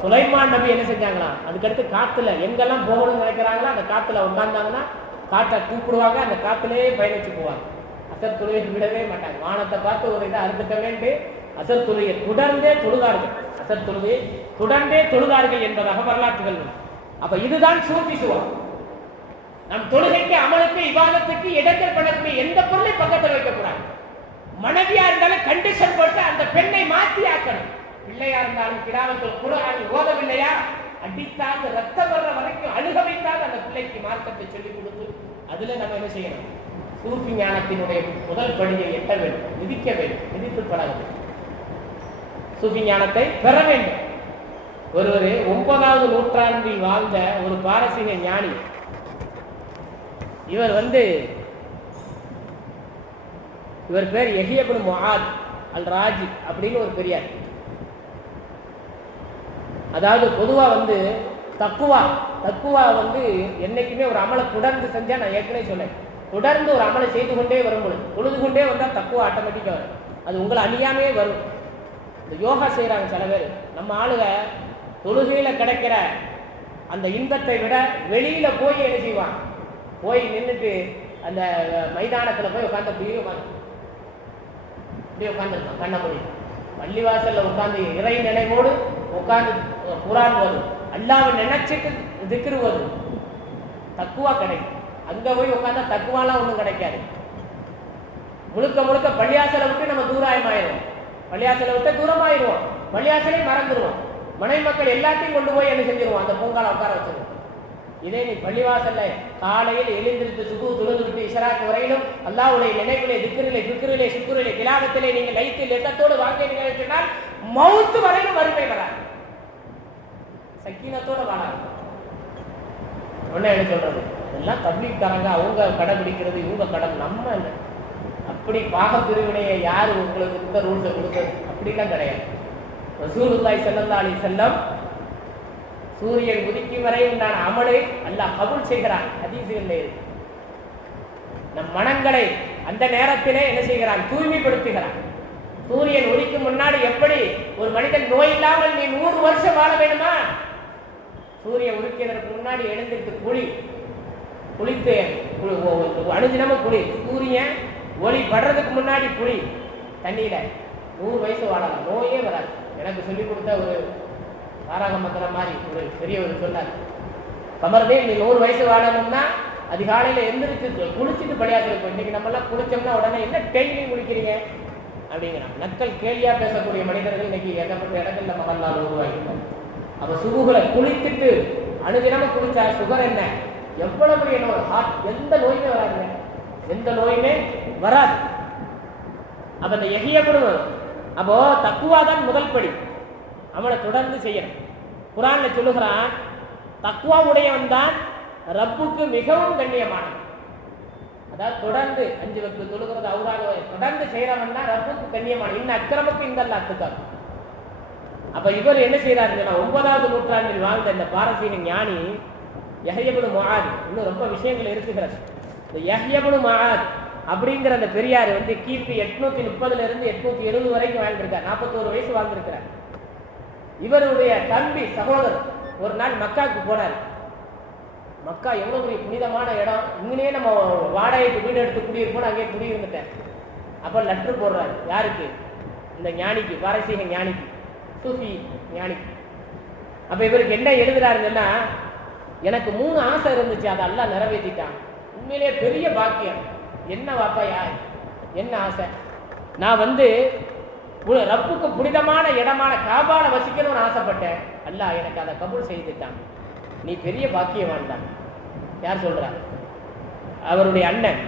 சுலைமான் நபி என்ன செஞ்சாங்களா? அதுக்கடுத்து காத்துல எங்கெல்லாம் போகணும்னு நினைக்கிறாங்களோ அந்த காத்துல உட்கார்ந்தாங்கன்னா காற்றை கூப்பிடுவாங்க, அந்த காத்துலேயே பயணிச்சு போவாங்க. அசர் தொழுகை விடவே மாட்டாங்க. வானத்தை பார்த்து ஒரு இதை அறுத்துட்டவேன்ட்டு அசர் தொழுகையை தொடர்ந்தே தொழுதார்கள். அசர் தொழுகையை தொடர்ந்தே தொழுதார்கள் என்பதாக வரலாற்றுகள். அப்ப இதுதான் சூஃபிசுவம். நம் தொழுகைக்கு, அமலுக்கு, இபாதத்துக்கு இடத்தில் பண்ணக்கூடிய எந்த பொருளை பக்கத்தில் வைக்கக்கூடாது. மனைவியா இருந்தாலும் கண்டிஷன் போட்டு அந்த பெண்ணை மாற்றி ஆக்கணும். பிள்ளையா இருந்தாலும் கிராமத்தில் குர்ஆன் ஓதவில்லையா, அடித்தால் ரத்தம் வர்ற வரைக்கும் அழுக வைத்தால் அந்த பிள்ளைக்கு மார்க்கத்தை சொல்லிக் கொடுத்து அதுல நம்ம என்ன செய்யணும்? சூஃபி ஞானத்தினுடைய முதல் படியை எட்ட வேண்டும், மிதிக்க வேண்டும், மிதித்து பழக வேண்டும். சூஃபி ஞானத்தை பெற வேண்டும். ஒருவர் 9வது நூற்றாண்டில் வாழ்ந்த ஒரு பாரசீக ஞானி. இவர் பேர் யஹ்யா இப்னு முஆத் அல் ராஜி அப்படின்னு ஒரு பெரியார். அதாவது பொதுவா தக்குவா என்னைக்குமே ஒரு அமலை தொடர்ந்து செஞ்சா, நான் ஏற்கனவே சொன்னேன், தொடர்ந்து ஒரு அமலை செய்து கொண்டே வரும்பொழுது பொழுது கொண்டே வந்தா தக்குவா ஆட்டோமேட்டிக்கா வரும். அது உங்களை அழியாமே வரும். இந்த யோகா செய்யறாங்க சில பேர். நம்ம ஆளுக தொழுகையில கிடைக்கிற அந்த இன்பத்தை விட வெளியில போய் என்ன செய்வான், போய் நின்றுட்டு அந்த மைதானத்துல போய் உட்காந்து அப்படியே உட்காந்துருக்கான் கண்ண மூடி. பள்ளிவாசல்ல உட்காந்து இறை நினைவோடு உட்கார்ந்து குர்ஆன் ஓதும், அல்லாஹ்வை நினைச்சிட்டு திக்ர் ஓதும், தக்குவா கிடைக்கும். அங்க போய் உட்கார்ந்தா தக்குவாலாம் ஒன்றும் கிடைக்காது. முழுக்க முழுக்க பள்ளியாசலை விட்டு நம்ம தூராயமாயிரும், பள்ளியாசலை விட்டு தூரமாயிருவோம், பள்ளியாசலை மறந்துடுவோம், மனைவி மக்கள் எல்லாத்தையும் கொண்டு போய் என்ன செஞ்சிருவோம், அந்த பூங்கால உட்கார வச்சிருவோம். இதே நீ பள்ளிவாசல்ல காலையில் எழுந்திருத்து சுகு துழுதுட்டு இஷராக்கு வரையிலும் அல்லாஹ்வுடைய நினைவிலே திக்ரிலே ஃபிக்ரிலே சுக்ரிலே திலாவத்திலே நீங்கள் லைத்து லெட்டத்தோடு வாழ்க்கை சொன்னால் மௌத்து வரையிலும் வறுமை வராது, சக்கீனத்தோட வாழாது. ஒண்ணு என்ன சொல்றது, இதெல்லாம் தப்லீக்காரங்க அவங்க கடைபிடிக்கிறது, இவங்க கடை நம்ம இல்லை. அப்படி பாக பிரிவினையை யாரு உங்களுக்கு இந்த ரூல்ஸை கொடுத்தது, அப்படிலாம் கிடையாது. ரசூலுல்லாஹி ஸல்லல்லாஹு அலைஹி வஸல்லம் சூரியன் உதிக்கும் வரை உண்டான அமலை அல்லாஹ் கபூல் செய்கிறான், ஹதீஸ்களில் இருக்கு. நம் மனங்களை அந்த நேரத்திலே என்ன செய்கிறான், தூய்மைப்படுத்துகிறான். சூரியன் உதிக்கும் முன்னாடி எப்படி ஒரு மனிதன் நோய் இல்லாமல் நீ 100 வருஷம் வாழ வேணுமா, சூரியன் உதிக்கிறதுக்கு முன்னாடி எழுந்திருக்கு குளித்து அணுதினமும் குளி, சூரியன் ஒளி படுறதுக்கு முன்னாடி குளி தண்ணியில 100 வயசு வாழலாம், நோயே வராது. எனக்கு சொல்லிக் கொடுத்த ஒரு தாராகமந்திரம் மாதிரி ஒரு பெரியவர் சொன்னார், கமர்தே நீ 100 வயசு வாழணும்னா அதிகாலையில எந்திரிச்சு குளிச்சுட்டு பள்ளியாசலுக்கு போய். இன்னைக்கு நம்ம எல்லாம் குளிச்சோம்னா உடனே என்ன டெய்லி குளிக்கிறீங்க அப்படிங்கிறான். நக்கல் கேலியா பேசக்கூடிய மனிதர்கள் இன்னைக்கு ஏகப்பட்ட இடங்கள்ல மகளால் உருவாகிட்டாங்க. அப்ப சுகுகளை குளித்துட்டு அணுதினமும் குளிச்சா சுகர் என்ன எவ்வளவு பெரிய நோய், ஹார்ட் எந்த நோயுமே வராதுங்க, எந்த நோயுமே வராது. அப்ப இந்த எஹியபுடும் அப்போ தக்குவாதான் முதல் படி, அவனை தொடர்ந்து செய்யணும். குர்ஆன்ல சொல்லுகிறான், தக்குவா உடையவன் தான் ரப்புக்கு மிகவும் கண்ணியமானவன். அதாவது தொடர்ந்து 5 வக்து தொழுகிறது அவராக தொடர்ந்து செய்யறவன் தான் ரப்புக்கு கண்ணியமானவன். இன்னும் அக்கிரமக்கு இந்த அத்துக்காது. அப்ப இவர் என்ன செய்யறாருன்னா, 9ஆவது நூற்றாண்டில் வாழ்ந்த இந்த பாரசீக ஞானி யஹ்யா இப்னு முஆத், இன்னும் ரொம்ப விஷயங்கள் இருக்குகிறது. இந்த யஹ்யா இப்னு முஆத் அப்படிங்கிற அந்த பெரியார் கிபி 830 இருந்து 870 வரைக்கும் வாழ்ந்திருக்கார், 41 வயசு வாழ்ந்திருக்கிறார். இவருடைய தம்பி சகோதரர் ஒரு நாள் மக்காவுக்கு போனார். மக்கா எவ்வளவு பெரிய புனிதமான இடம், இங்கனே நம்ம வாடகைக்கு வீடு எடுத்து குடியிருப்போம், அங்கே குடியிருந்துட்டேன். அப்ப லெட்டர் போடுறாரு, யாருக்கு, இந்த ஞானிக்கு, பாரசீக ஞானிக்கு, சூஃபி ஞானிக்கு. அப்ப இவருக்கு என்ன எழுதுறாருன்னா, எனக்கு 3 ஆசை இருந்துச்சு, அதை அல்லாஹ் நிறைவேற்றிட்டான், உண்மையிலே பெரிய பாக்கியம். என்ன வாப்பா, யார் என்ன ஆசை, நான் ரப்புக்கு புனிதமான இடமான காபால வசிக்கணும்னு ஆசைப்பட்டேன், அல்லாஹ் எனக்கு அதை கபூல் செய்துட்டான், நீ பெரிய பாக்கியவான் தான். யார் சொல்றா, அவருடைய அண்ணன்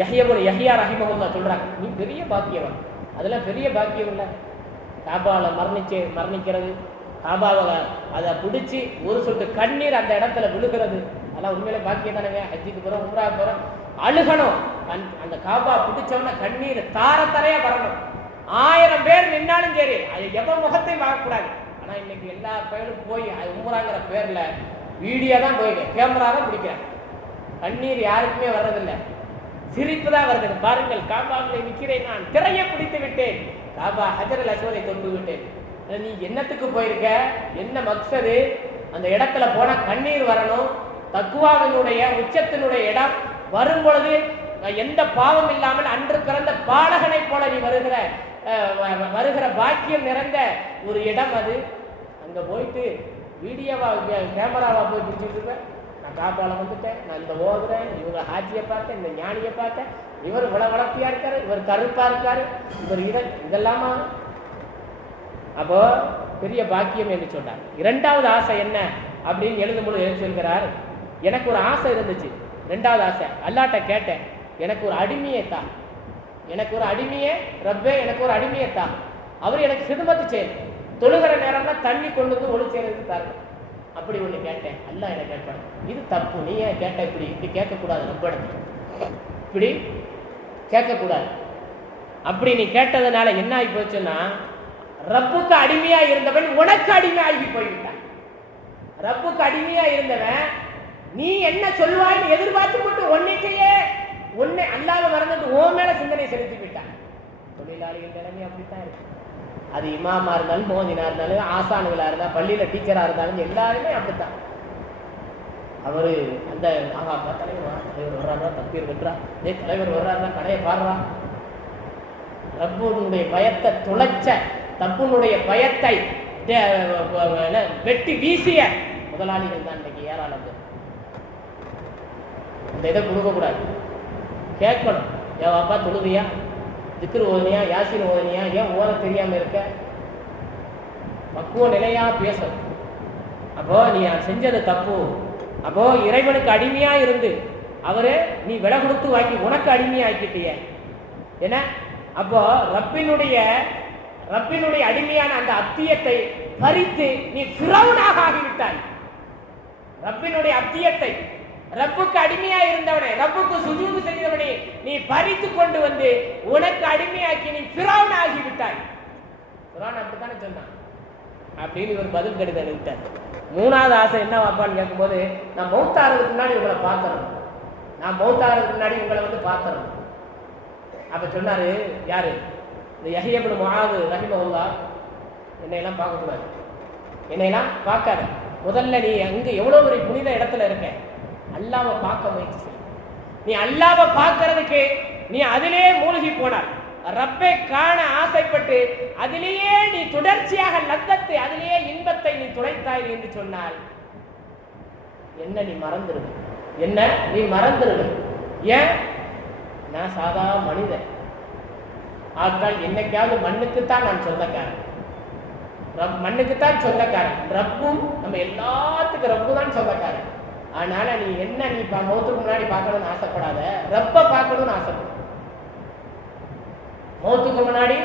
யஹ்யா ரஹிமஹுல்லாஹ் சொல்றாங்க, நீ பெரிய பாக்கியவான். அதெல்லாம் பெரிய பாக்கியம் இல்லை, காபால மரணிக்கிறது, காபாவை அதை பிடிச்சி ஒரு சொட்டு கண்ணீர் அந்த இடத்துல விழுகிறது, அதெல்லாம் உண்மையிலே பாக்கியம் தானேங்க. ஹஜ்ஜுக்கு போறோம், உம்ரா போறோம், அழுகணும், அந்த காபா பிடிச்சோம்னா கண்ணீர் தாரத்தரையா வரணும். 1000 பேர் நின்னாலும் சரி, அது எவன் முகத்தையும் பார்க்கக்கூடாது. ஆனா இன்னைக்கு எல்லா பேரும் போய் உம்ராங்கிற பேர்ல வீடியோ தான் போயிருக்கு, கேமரா தான் பிடிக்கிறாங்க, கண்ணீர் யாருக்குமே வர்றதில்லை, சிரிப்பு தான் வருது. பாருங்கள், காபாவில் நிற்கிறேன், நான் திரையை பிடித்து விட்டேன், காபா ஹஜரல் அஸ்வதை தொட்டு விட்டேன். நீ என்னத்துக்கு போயிருக்க, என்ன மக்சது, அந்த இடத்துல போனா கண்ணீர் வரணும். தக்குவாவினுடைய உச்சத்தினுடைய இடம் வரும் பொழுது எந்த பாவம் இல்லாமல் அன்று பிறந்த பாலகனை போல நீ வருகிற பாக்கியம் நிறைந்த ஒரு இடம் அது. அங்க போயிட்டு வீடியோவா கேமராவா போய் பிடிச்சிட்டு இருப்பேன், நான் காப்பால வந்துட்டேன், நான் இந்த ஓதுறேன், இவங்க ஹாஜியை பார்த்தேன், இந்த ஞானியை பார்த்தேன், இவர் வளவளப்பியா இருக்காரு, இவர் கருப்பா இருக்காரு, இவர் இதெல்லாமா. அப்போ பெரிய பாக்கியம் என்று சொன்னார். 2வது ஆசை என்ன அப்படின்னு எழுதும்போது சொல்கிறார், எனக்கு ஒரு ஆசை இருந்துச்சு. 2வது ஆசை, அல்லாட்ட கேட்டேன், எனக்கு ஒரு அடிமையை தான், எனக்கு ஒரு அடிமையை, ரப்பே எனக்கு ஒரு அடிமையை தான், அவர் எனக்கு சிதுமத்து செய்யணும், தொழுகிற நேரம்னா தண்ணி கொண்டு வந்து ஒளி செய்யறதுக்கு தாரு, அப்படி ஒண்ணு கேட்டேன். அல்லாஹ் என்ன கேட்பான், இது தப்பு, நீ ஏன் கேட்ட, இப்படி கேட்கக்கூடாது, ரப்ப இப்படி கேட்கக்கூடாது. அப்படி நீ கேட்டதுனால என்ன ஆகி போச்சுன்னா, ரப்புக்கு அடிமையா இருந்தவன் உனக்கு அடிமையாகி போய்விட்டான். ரப்புக்கு அடிமையா இருந்தவன் நீ என்ன சொல்வாய்னு எதிர்பார்த்து போட்டு உன்னை அல்லாஹ்வை மறந்துட்டு உன் மேல சிந்தனை செலுத்தி விட்டான். தொழிலாளிகள் நிலைமை அப்படித்தான் இருக்கு. அது இமாமா இருந்தாலும், மோதினா இருந்தாலும், ஆசானுகளா இருந்தாலும், பள்ளியில டீச்சரா இருந்தாலும், எல்லாருமே அப்படித்தான். அவர் அந்த தலைவர் வர்றாரா, தப்பீர் வெட்டுறா, தலைவர் வர்றாருனா கடையை பாடுறா. ரப்புனுடைய பயத்தை துளைச்ச, தப்புனுடைய பயத்தை வெட்டி வீசிய முதலாளிகள் தான் இன்னைக்கு ஏராளம். இந்த இதை கொடுக்கக்கூடாது, கேட்கணும். ஏன் வாப்பா தொழுதியா, திக்ரு ஓதனியா, யாசின் ஓதனியா, ஏன் ஓத தெரியாம இருக்க? பக்குவ நிலையா பேசணும். அப்போ நீ செஞ்சது தப்பு. அப்போ இறைவனுக்கு அடிமையா இருந்து அவரு நீ விலை கொடுத்து வாங்கி உனக்கு அடிமையா ஆக்கிட்டிய என்ன? அப்போ ரப்பினுடைய அடிமையான அந்த அத்தியத்தை பறித்து நீ ஃபிரௌனாக ஆகிவிட்டாய். ரப்பினுடைய அத்தியத்தை, ரப்புக்கு அடிமையா இருந்தவனே, ரப்புக்கு சுஜூது செய்தவனே நீ பறித்து கொண்டு வந்து உனக்கு அடிமையாக்கி நீ ஃபிரௌன் ஆகிவிட்டாய். ஃபிரௌன் அப்படித்தானே சொன்னான். அப்படின்னு இவர் பதில் கடிதம் எழுதிட்டார். மூணாவது ஆசை என்ன வாப்பான்னு கேட்கும்போது, நான் மௌத்தாகிறதுக்கு முன்னாடி உங்களை பார்த்துறேன், நான் மௌத்தாகிறதுக்கு முன்னாடி உங்களை வந்து பார்த்துறேன். அப்ப சொன்னாரு யாரு? இந்த யஹ்யா இப்னு முஆது ரஹிமஹுல்லாஹ், என்னையெல்லாம் பார்க்கக்கூடாது, என்னையெல்லாம் பார்க்காத. முதல்ல நீ அங்க எவ்வளவு ஒரு புனித இடத்துல இருக்க, அல்லாஹ்வை பார்க்க முயற்சி செய். நீ அல்லாஹ்வை பார்க்கறதுக்கு நீ அதிலே மூழ்கி போனார், ரப்பை காண ஆசைப்பட்டு அதிலேயே நீ தொடர்ச்சியாக லத்தத்தை, அதிலேயே இன்பத்தை நீ துளைத்தாய் என்று சொன்னால் என்ன நீ மறந்துருது, என்ன நீ மறந்துருது. ஏன்? நான் சாதா மனிதன். ஆட்கள் என்னைக்காவது மண்ணுக்குத்தான் நான் சொந்தக்காரன், மண்ணுக்குத்தான் சொந்தக்காரன். ரப்பும் நம்ம எல்லாத்துக்கும் ரப்பு தான் சொந்தக்காரன். அதனால நீ என்ன, நீ மௌத்துக்கு முன்னாடி பார்க்கணும்னு ஆசைப்படாத, ரப்ப பார்க்கணும்னு ஆசைப்படும். மௌத்துக்கு முன்னாடி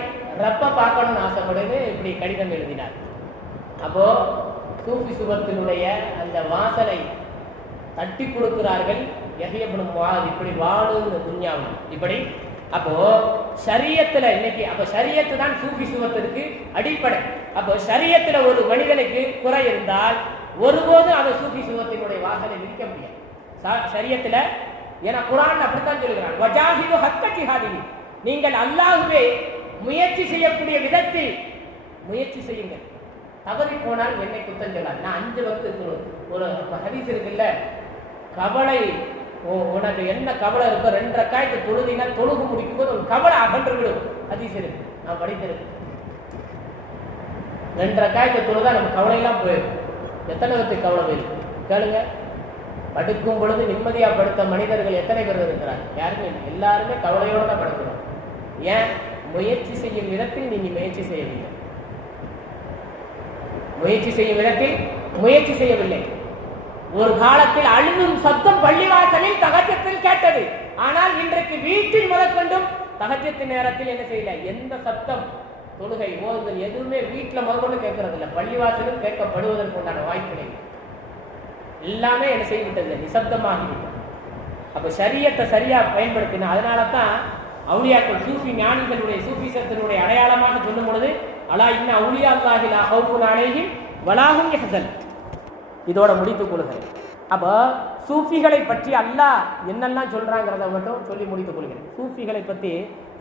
ரப்ப பார்க்கணும்னு ஆசைப்படுன்னு இப்படி கடிதம் எழுதினார். அப்போ சூஃபி சுபத்தினுடைய அந்த வாசலை தட்டி கொடுக்கிறார்கள். யஹ்யா இப்னு முஆத் இப்படி வாழுன்னு துன்யாவில் இப்படி. அப்போ ஷரியத்துல இன்னைக்கு, அப்ப ஷரியத்து தான் சூஃபி சுபத்திற்கு அடிப்படை. அப்போ ஷரியத்துல ஒரு மனிதனுக்கு குறை இருந்தால் ஒருபோதும் அந்த சூஃபி சுபத்தினுடைய வாசலை விதிக்க முடியாது ஷரியத்துல. ஏன்னா குர்ஆன் அப்படித்தான் சொல்கிறான், வஜாஹிது ஹக்க ஜிஹாதிஹி, நீங்கள் அல்லாஹ்வை முயற்சி செய்யக்கூடிய விதத்தில் முயற்சி செய்யுங்கள். தவறி போனால் என்னை குத்தம் சொல்லாது. நான் 5 வக்து ஒரு ஹதீஸ் இருக்குல்ல, கவலை உனக்கு என்ன கவலை இருக்கோ 2 ரக்காயத்து தொழுதினா தொழுகு முடிக்கும் போது ஒரு கவலை அகன்று விடும். ஹதீஸ் இருக்கு, நான் படித்திருக்கேன். 2 ரக்காயத்து தொழுதா நம்ம கவலையெல்லாம் போயிடும். எத்தனை பேருக்கு கவலை போயிருக்கு கேளுங்க. படுக்கும் பொழுது நிம்மதியா படுத்த மனிதர்கள் எத்தனை பேர் இருக்கிறாங்க? யாருமே இல்லை, எல்லாருமே கவலையோட தான் படுக்கிறோம். ஏன்? முயற்சி செய்யும் விதத்தில் நீங்க முயற்சி செய்யவில்லை, முயற்சி செய்யும் விதத்தில் முயற்சி செய்யவில்லை. ஒரு காலத்தில் அழுகும் சத்தம் பள்ளிவாசலில் தஹஜ்ஜத்தில் கேட்டது. ஆனால் இன்றைக்கு வீட்டில் முதற்கொண்டும் தஹஜ்ஜத் நேரத்தில் என்ன செய்யல, எந்த சத்தம், தொழுகை, ஓதுதல் எதுவுமே வீட்டில் முதற்கொண்டு கேட்கறது இல்லை. பள்ளிவாசலும் கேட்கப்படுவதற்கு உண்டான வாய்ப்பில்லை. எல்லாமே என்ன செய்துவிட்டது, நிசப்தமாகிவிட்டது. அப்ப ஷரியத்தை சரியா பயன்படுத்தின. அதனால தான் அவுலியாக்கள், சூஃபி ஞானிகளுடைய சூஃபிசத்தினுடைய அடையாளமாக சொல்லும் பொழுது, அலா இன்ன அவுலியா அல்லாஹி லா ஹவுஃபுன் அலைஹிம் வலா ஹும் யஹ்சன், இதோட முடித்துக் கொள்கிறேன். அப்போ சூஃபிகளை பற்றி அல்லாஹ் என்னெல்லாம் சொல்றாங்கிறத மட்டும் சொல்லி முடித்துக் கொள்கிறேன். சூஃபிகளை பற்றி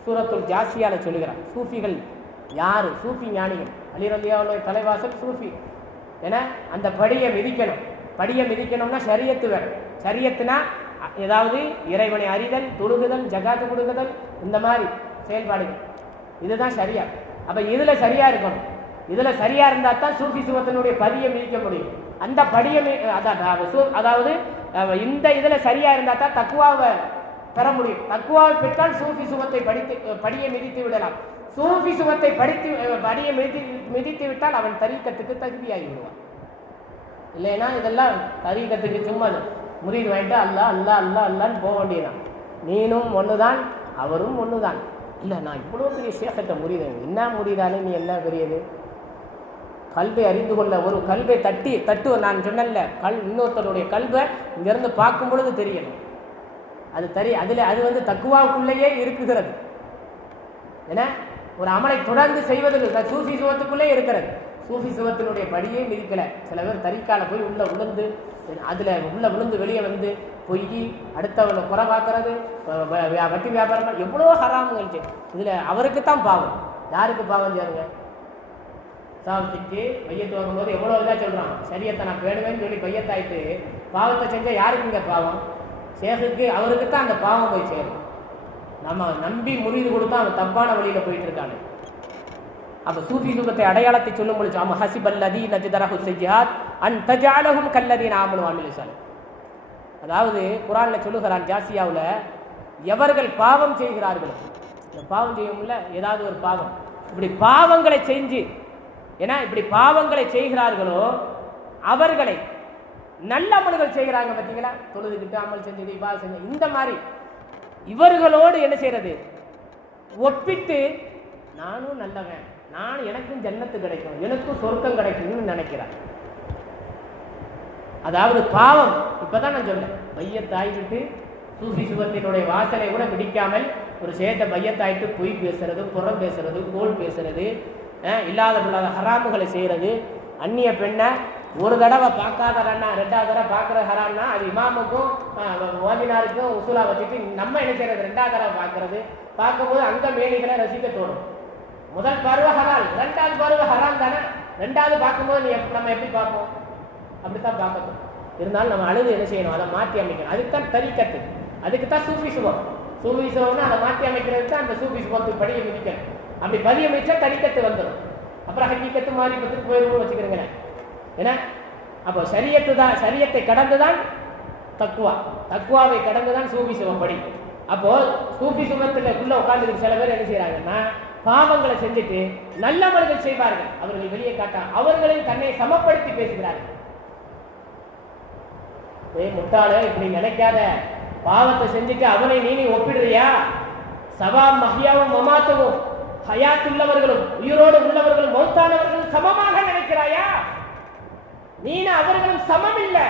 சூரத்துல் ஜாசியால சொல்லுகிறான். சூஃபிகள் யாரு? சூஃபி ஞானிகள். அலி ரலியல்லாஹு தலைவாசல் சூஃபி. ஏன்னா அந்த படியை மிதிக்கணும். படியை மிதிக்கணும்னா ஷரியத்து வேணும். ஷரியத்துனா ஏதாவது இறைவனை அறிதல், தொழுகுதல், ஜகாத்து கொடுக்குதல், இந்த மாதிரி செயல்பாடுகள், இதுதான் சரியா. அப்ப இதுல சரியா இருக்கணும். இதுல சரியா இருந்தா தான் சூஃபி சுவத்தினுடைய படியை மிதிக்க முடியும். அந்த படியை அதாவது இந்த இதுல சரியா இருந்தா தான் தக்குவாவை பெற முடியும். தக்குவாவை பெற்றால் சூஃபி சுவத்தை படியை மிதித்து விடலாம். சூஃபி சுவத்தை படியை மிதித்து விட்டால் அவன் தரீக்கத்துக்கு தகுதியாகி விடுவான். இல்லைன்னா இதெல்லாம் தரீக்கத்துக்கு சும்மா முரீது வாங்கிட்டு அல்லா அல்லா அல்லா அல்லான்னு போக வேண்டியதான். நீனும் ஒண்ணுதான், அவரும் ஒண்ணுதான். இல்லை நான் இவ்வளோ பெரிய சேஷத்தை முரீதேன், என்ன முரீதானே நீ என்ன பெரியது? கல்வை அறிந்து கொள்ள ஒரு கல்வை தட்டு நான் சொன்னல, இன்னொருத்தருடைய கல்வை இங்கிருந்து பார்க்கும் பொழுது தெரியணும். அது வந்து தக்குவாவுக்குள்ளேயே இருக்குகிறது. ஏன்னா ஒரு அமலை தொடர்ந்து செய்வதில் சூஃபி சுவத்துக்குள்ளே இருக்கிறது. சூஃபி சுவத்தினுடைய படியே மிதிக்கல. சில பேர் தரிக்கால போய் உள்ள விழுந்து வெளியே வந்து பொய், அடுத்தவனை குறை பார்க்கறது, வட்டி வியாபாரம், எவ்வளோ ஹராமுங்க. இதுல அவருக்குத்தான் பாவம். யாருக்கு பாவம் சேருங்க? சாவிச்சு பையத்து வாங்கும்போது எவ்வளோ இதாக சொல்கிறான், சரியத்தை நான் பேணுவேன்னு சொல்லி பையத்தாயிட்டு பாவத்தை செஞ்சால் யாருக்குங்க பாவம்? சேகுக்கு, அவருக்கு தான் அந்த பாவம் போய் சேரும். நம்ம நம்பி முறிவு கொடுத்தா அவன் தப்பான வழியில் போயிட்டு இருக்காங்க. அப்போ சூஃபி சுகத்தை அடையாளத்தை சொல்லும் பொழுது அம் ஹசிபல்லதி நஜ்தரஹு ஸய்யாத் அன் தஜஅலஹும் கல்லதீன ஆமனு வஅமிலு ஸாலிஹ். அதாவது குர்ஆன்ல சொல்லுகிறான் ஜாசியாவில், எவர்கள் பாவம் செய்கிறார்களோ, இந்த பாவம் செய்யும்ல ஏதாவது ஒரு பாவம், இப்படி பாவங்களை செஞ்சு, ஏன்னா இப்படி பாவங்களை செய்கிறார்களோ அவர்களை நல்ல அமல்கள் செய்கிறாங்க பார்த்தீங்களா, தொழுதுகிட்டு அமல் செஞ்சு இபாதத் செஞ்சு, இந்த மாதிரி இவர்களோடு என்ன செய்யறது, ஒப்பிட்டு நானும் நல்லவன், எனக்கும் ஜன்னத்து கிடைக்கும், எனக்கும் சொர்க்கம் கிடைக்கும்னு நினைக்கிறான். அதாவது பாவம், இப்பதான் நான் சொன்னேன், பையத்தாயிட்டு சூஃபி சுகத்தினுடைய வாசலை கூட பிடிக்காமல் ஒரு சேட்டை பையத்தாயிட்டு பொய் பேசுறது, புறம் பேசுறது, கோல் பேசுறது, இல்லாத பொல்லாத ஹராமுகளை செய்யறது, அந்நிய பெண்ணை ஒரு தடவை பார்க்காத ரன்னா ரெண்டாவது தடவை பார்க்குற ஹராம்னா அது இமாமுக்கும் ஓதினாருக்கும் உசூலா வச்சுட்டு நம்ம என்ன செய்யறது, ரெண்டாவது தடவை பார்க்கறது, பார்க்கும்போது அங்க மேனிகளை ரசிக்க தோணும். முதல் பருவ ஹலால், ரெண்டாவது பருவ ஹராம் தானே, ரெண்டாவது பார்க்கும்போது நம்ம எப்படி பார்ப்போம், அப்படித்தான் பார்க்கணும். இருந்தாலும் நம்ம அழுது என்ன செய்யணும், அதை மாற்றி அமைக்கணும். அதுக்குத்தான் தரிக்கத்து, அதுக்கு தான் சூஃபி சுகம். சூஃபி சுகம்னா அதை மாற்றி அமைக்கிறது தான் அந்த சூஃபி சுகத்துக்கு படியை மிதிக்கணும். அப்படி பதிய மிச்சா தரிக்கத்து வந்துடும். அப்புறம் ஹக்கீக்கத்து மாறி பத்துக்கு போயிடுவோம் வச்சுக்கிறேங்களேன். ஏன்னா அப்போ சரியத்து தான், சரியத்தை கடந்துதான் தக்குவா, தக்குவாவை கடந்துதான் சூஃபி சுகம் படி. அப்போ சூஃபி சுகத்துக்குள்ள உட்கார்ந்து சில பேர் என்ன செய்யறாங்கன்னா பாவங்களை செஞ்சுட்டு நல்ல அமல்கள் செய்வார்கள், அவர்கள் வெளியே காட்ட அவர்களையும் தன்னை சமப்படுத்தி பேசுகிறார்கள். முட்டாளே இப்படி நினைக்காத, பாவத்தை செஞ்சுட்டு அவனை நீ ஒப்பிடுறியா, சபா மஹியாவும் மமாத்தவும் ஹயாத்துள்ளவர்களும் உயிரோடு உள்ளவர்களும் மௌத்தானவர்களும் சமமாக நினைக்கிறாயா? நீன அவர்களும் சமம் இல்லை,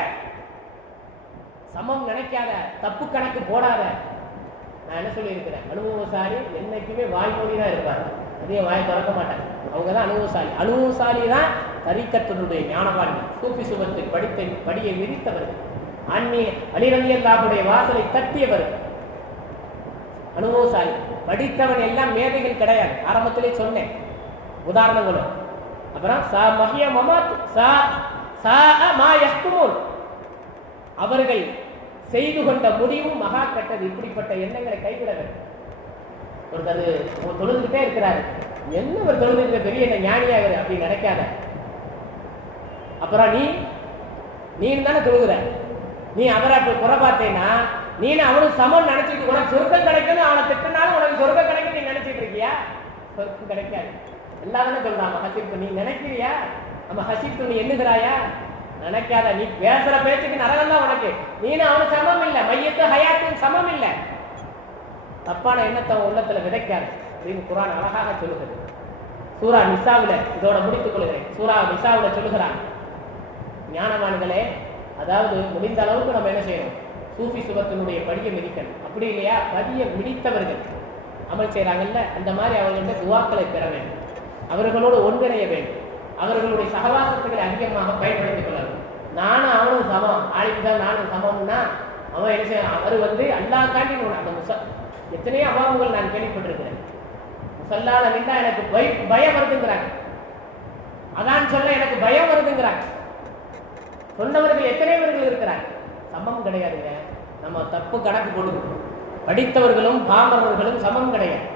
சமம் நினைக்காத, தப்பு கணக்கு போடாத. நான் என்ன சொல்லி இருக்கிறேன், அனுபவசாலி என்னைக்குமே வாய்மொழி தான் இருப்பார், அதே வாயை திறக்க மாட்டாங்க. அவங்க தான் அனுபவசாலி. அனுபவசாலி தான் தரிக்கத்தினுடைய ஞானவான்கள், சூஃபி சுகத்தை படியை விரித்தவர்கள், அலி ரலியல்லாஹுடைய வாசலை தட்டியவர்கள் அனுபவசாலி. படித்தவன் எல்லாம் மேதைகள் கிடையாது, ஆரம்பத்திலே சொன்னேன் உதாரணங்களும். அப்புறம் அவர்கள் செய்து கொண்ட முடிவும் மகா கட்டது. இப்படிப்பட்ட எண்ணங்களை கைவிட வேண்டும். ஒருத்தர் தொழுதுகிட்டே இருக்கிறாரு, என்ன ஒரு தொழுதுகிட்ட பெரிய என்ன ஞானியாகிற அப்படின்னு நினைக்காத. அப்புறம் நீ தானே தொழுகிற, நீ அவரை அப்படி குறை பார்த்தேன்னா நீ அவனுக்கு சமம் நினைச்சிட்டு உனக்கு சொர்க்கம் கிடைக்கணும், அவனை திட்டினாலும் உனக்கு சொர்க்கம் கிடைக்கும் நீ நினைச்சிட்டு இருக்கியா? சொர்க்கம் கிடைக்காது. எல்லாருமே சொல்றான் ஹசிப்பு, நீ நினைக்கிறியா? நம்ம ஹசிப்பு நீ எண்ணுகிறாயா? நினைக்காத. நீ பேசுற பேச்சுக்கு நரகம் தான் உனக்கு. நீனும் அவனுக்கு சமம் இல்லை, மையத்து ஹயாத்தும் சமம் இல்லை. தப்பான எண்ணத்தை உள்ளத்துல விதைக்காது அப்படின்னு குர்ஆன் அழகாக சொல்லுகிறது. சூரா நிசாவுல, இதோட முடித்துக் கொள்கிறேன், சூரா நிசாவுல சொல்லுகிறான், ஞானவான்களே, அதாவது முடிந்த அளவுக்கு நம்ம என்ன செய்யணும், சூஃபி சுகத்தினுடைய படியை மிதிக்கணும். அப்படி இல்லையா, பதியை மிதித்தவர்கள் அமல் செய்யறாங்கல்ல, அந்த மாதிரி அவர்களுடைய துவாக்களை பெற வேண்டும், அவர்களோடு ஒன்றிணைய வேண்டும், அவர்களுடைய சகவாசத்துகளை அதிகமாக பயன்படுத்திக் கொள்ளணும். நானும் அவனும் சமம், ஆளிதான் நானும் சமம்னா அவன் என்ன செய்ய, அவர் அல்லாஹ் காண்டி அந்த எத்தனையோ அபாவங்கள் நான் கேள்விப்பட்டிருக்கிறேன். முசல்லால நின்றா எனக்கு பயம் வருதுங்கிறாங்க, அதான் சொல்ல எனக்கு பயம் வருதுங்கிறாங்க. சொன்னவர்கள் எத்தனைவர்கள் இருக்கிறாங்க. சமம் கிடையாதுங்க. நம்ம தப்பு கணக்கு போட்டுக்கணும். படித்தவர்களும் பாமரர்களும் சமம் கிடையாது,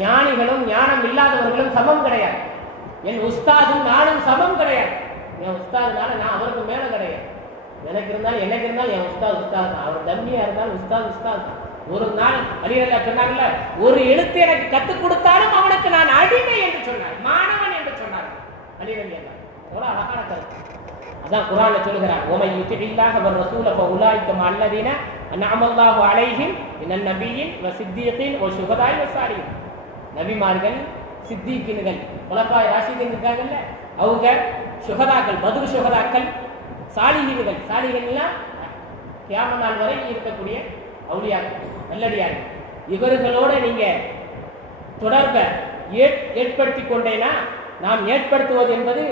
ஞானிகளும் ஞானம் இல்லாதவர்களும் சமம் கிடையாது, என் உஸ்தாதும் நானும் சமம் கிடையாது. என் உஸ்தாதுனால நான் அவருக்கு மேல கிடையாது. எனக்கு இருந்தாலும் என் உஸ்தாது உஸ்தாது தான், அவர் தம்பியா இருந்தாலும் உஸ்தாது தான். ஒரு நாள் அலி ரலியல்லாஹு சொன்னாங்கல்ல, ஒரு எழுத்து எனக்கு கற்றுக் கொடுத்தாலும் அவனுக்கு நான் அடிமை என்று சொன்னார், மாணவன் என்று சொன்னார் அலி ரலியல்லாஹு. எவ்வளவு அழகான கருத்து. அதான் குர்ஆன்ல சொல்லுகிறார், "வமை யுத்தில்லாஹ வ ரசூல ஃபஉலாயிக மல்லதீன அன்அமல்லாஹு அலைஹிம் மினன் நபிய்யீன் வ சித்தீகீன் வ ஷுஹதாஇ வ ஸாலிஹீன்." நபிமார்கள், சித்தீகீன்கள், குலஃபாய் ராஷிதீன் இருக்காங்கல்ல, அவங்க ஷுஹதாக்கள், பத்ர் ஷுஹதாக்கள், சாலிஹீன்கள். சாலிஹீன்லாம் கியாமத் நாள் வரை இருக்கக்கூடிய அவுலியாக்கள், நல்லடியார்கள். இவர்களோட நீங்க தொடர்பை ஏற்படுத்தி கொண்டேனா, நாம் ஏற்படுத்துவது என்பது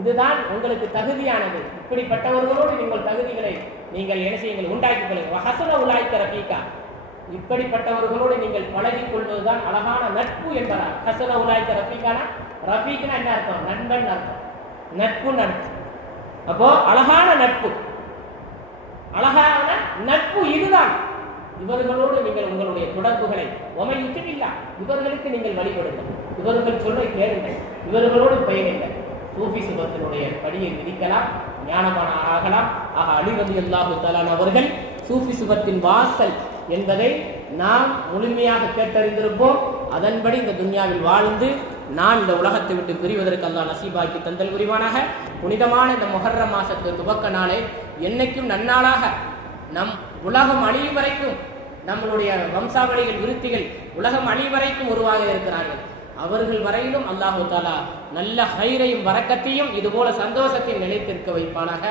இதுதான் உங்களுக்கு தகுதியானது. இப்படிப்பட்டவர்களோடு நீங்கள் தகுதிகளை நீங்கள் என்ன செய்யுங்கள், உண்டாக்கிக் கொள்ளுங்கள். ஹஸன உலாய்க்க ரஃபீகா, இப்படிப்பட்டவர்களோடு நீங்கள் பழகிக் கொள்வதுதான் அழகான நட்பு என்பதால். ஹஸன உலாய்க்க ரஃபீகானா, ரஃபீக்னா என்ன அர்த்தம்? நண்பன் அர்த்தம், நட்புன்னு அர்த்தம். அப்போ அழகான நட்பு. அழகான நட்பு இதுதான். இவர்களோடு நீங்கள் உங்களுடைய தொடர்புகளை ஒமையுத்தில்லா, இவர்களுக்கு நீங்கள் வழிபடுங்கள், இவர்கள் சொல்லை கேளுங்கள், இவர்களோடு பயணிங்கள். சூஃபி சுபத்தினுடைய படியை விதிக்கலாம், ஞானமான ஆகலாம். ஆக அலி ரலியல்லாஹு தஆலா அவர்கள் சூஃபி சுபத்தின் வாசல் என்பதை நாம் முழுமையாக கேட்டறிந்திருப்போம். அதன்படி இந்த துன்யாவில் வாழ்ந்து நான் இந்த உலகத்தை விட்டு பிரிவதற்கு அல்லாஹ் நசீபாக்கி தந்தல் புரிவானாக. புனிதமான இந்த முஹர்ரம் மாசத்து துவக்க நாளை என்னைக்கும் நன்னாளாக, நம் உலகம் அழியும் வரைக்கும் நம்மளுடைய வம்சாவளிகள் விருத்திகள் உலகம் அழியும் வரைக்கும் உருவாக இருக்கிறார்கள். அவர்கள் வரையிலும் அல்லாஹு தாலா நல்ல ஹைரையும் வரக்கத்தையும் இதுபோல சந்தோஷத்தையும் நிலைத்திருக்க வைப்பானாக.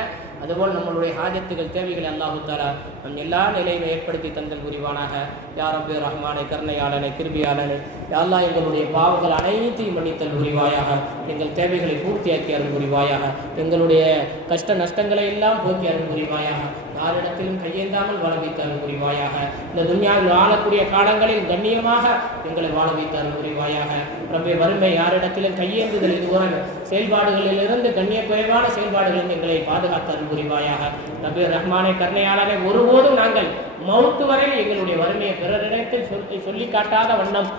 அதுபோல் நம்மளுடைய ஹாஜத்துகள் தேவைகளை அல்லாஹு தாலா நம் எல்லா நிலையும் ஏற்படுத்தி தந்தல் புரிவானாக. யா ரப்பி ரஹ்மானை, கருணையாளனை, கிருபியாளனை, யா அல்லாஹ் எங்களுடைய பாவங்கள் அனைத்தையும் மன்னித்தல் புரிவாயாக. எங்கள் தேவைகளை பூர்த்தியாக்கி அருள் புரிவாயாக. எங்களுடைய கஷ்ட நஷ்டங்களை எல்லாம் போக்கி அருள் புரிவாயாக. யாரிடத்திலும் கையேந்தாமல் வாழ வைத்து அருள் புரிவாயாக. இந்த துன்யாவில் வாழக்கூடிய காலங்களில் கண்ணியமாக எங்களை வாழ வைத்து அருள் புரிவாயாக. ரப்பே, வறுமை யாரிடத்திலும் கையேந்துதல் இதுவரை செயல்பாடுகளிலிருந்து கண்ணிய குறைவான செயல்பாடுகளில் எங்களை பாதுகாத்து அருள் புரிவாயாக. ரப்பே ரஹ்மானை, கருணையாளனை, ஒருபோதும் நாங்கள் மௌத்து வரையில் எங்களுடைய வறுமையை பிறரிடத்தில் சொல்லி காட்டாத வண்ணம்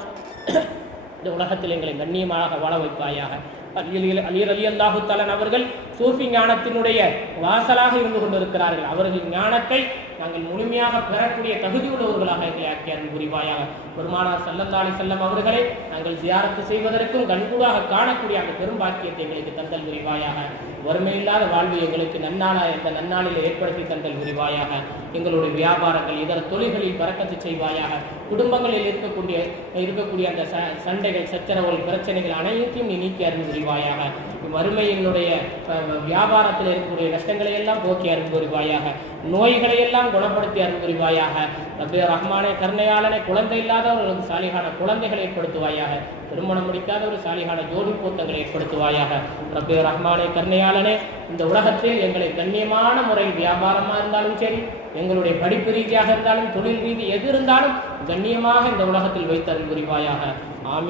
இந்த உலகத்தில் எங்களை கண்ணியமாக வாழ வைப்பாயாக. அலி ரலியல்லாஹு தஆலா அவர்கள் சூஃபி ஞானத்தினுடைய வாசலாக இருந்து கொண்டிருக்கிறார்கள். அவர்கள் ஞானத்தை நாங்கள் முழுமையாக பெறக்கூடிய தகுதி உள்ளவர்களாக எங்களை ஆக்கி அருள் புரிவாயாக. பெருமானார் ஸல்லல்லாஹு அலைஹி வஸல்லம் அவர்களை நாங்கள் ஜியாரத்து செய்வதற்கும் கண்கூடாக காணக்கூடிய அந்த பெரும்பாக்கியத்தை எங்களுக்கு தந்தல் புரிவாயாக. வறுமையில்லாத வாழ்வு எங்களுக்கு இந்த நன்னாளில் ஏற்படுத்தி தந்தல் புரிவாயாக. எங்களுடைய வியாபாரங்கள் இதர தொழில்களில் பறக்கத்து செய்வாயாக. குடும்பங்களில் இருக்கக்கூடிய அந்த சண்டைகள், சச்சரவுகள், பிரச்சனைகள் அனைத்தையும் நீ நீக்கி அருள் புரிவாயாக. வறுமையினுடைய வியாபாரத்தில் இருக்கக்கூடிய நஷ்டங்களை எல்லாம் போக்கி அருள் புரிவாயாக. நோய்களை எல்லாம் குணப்படுத்தி அருள் புரிவாயாக. ரப்பே ரஹ்மானே, கருணையாளனை, குழந்தை இல்லாதவர்களுக்கு சாலிகான குழந்தைகளை ஏற்படுத்துவாயாக. திருமணம் முடிக்காத ஒரு சாலிகான ஜோடி பொருத்தங்களை ஏற்படுத்துவாயாக. ரப்பே ரஹ்மானே, கருணையாளனே, இந்த உலகத்தில் எங்களை கண்ணியமான முறையில் வியாபாரமாக இருந்தாலும் சரி, எங்களுடைய படிப்பு ரீதியாக இருந்தாலும், தொழில் ரீதி எது இருந்தாலும் கண்ணியமாக இந்த உலகத்தில் வைத்து அருள் புரிவாயாக. ஆமீன்.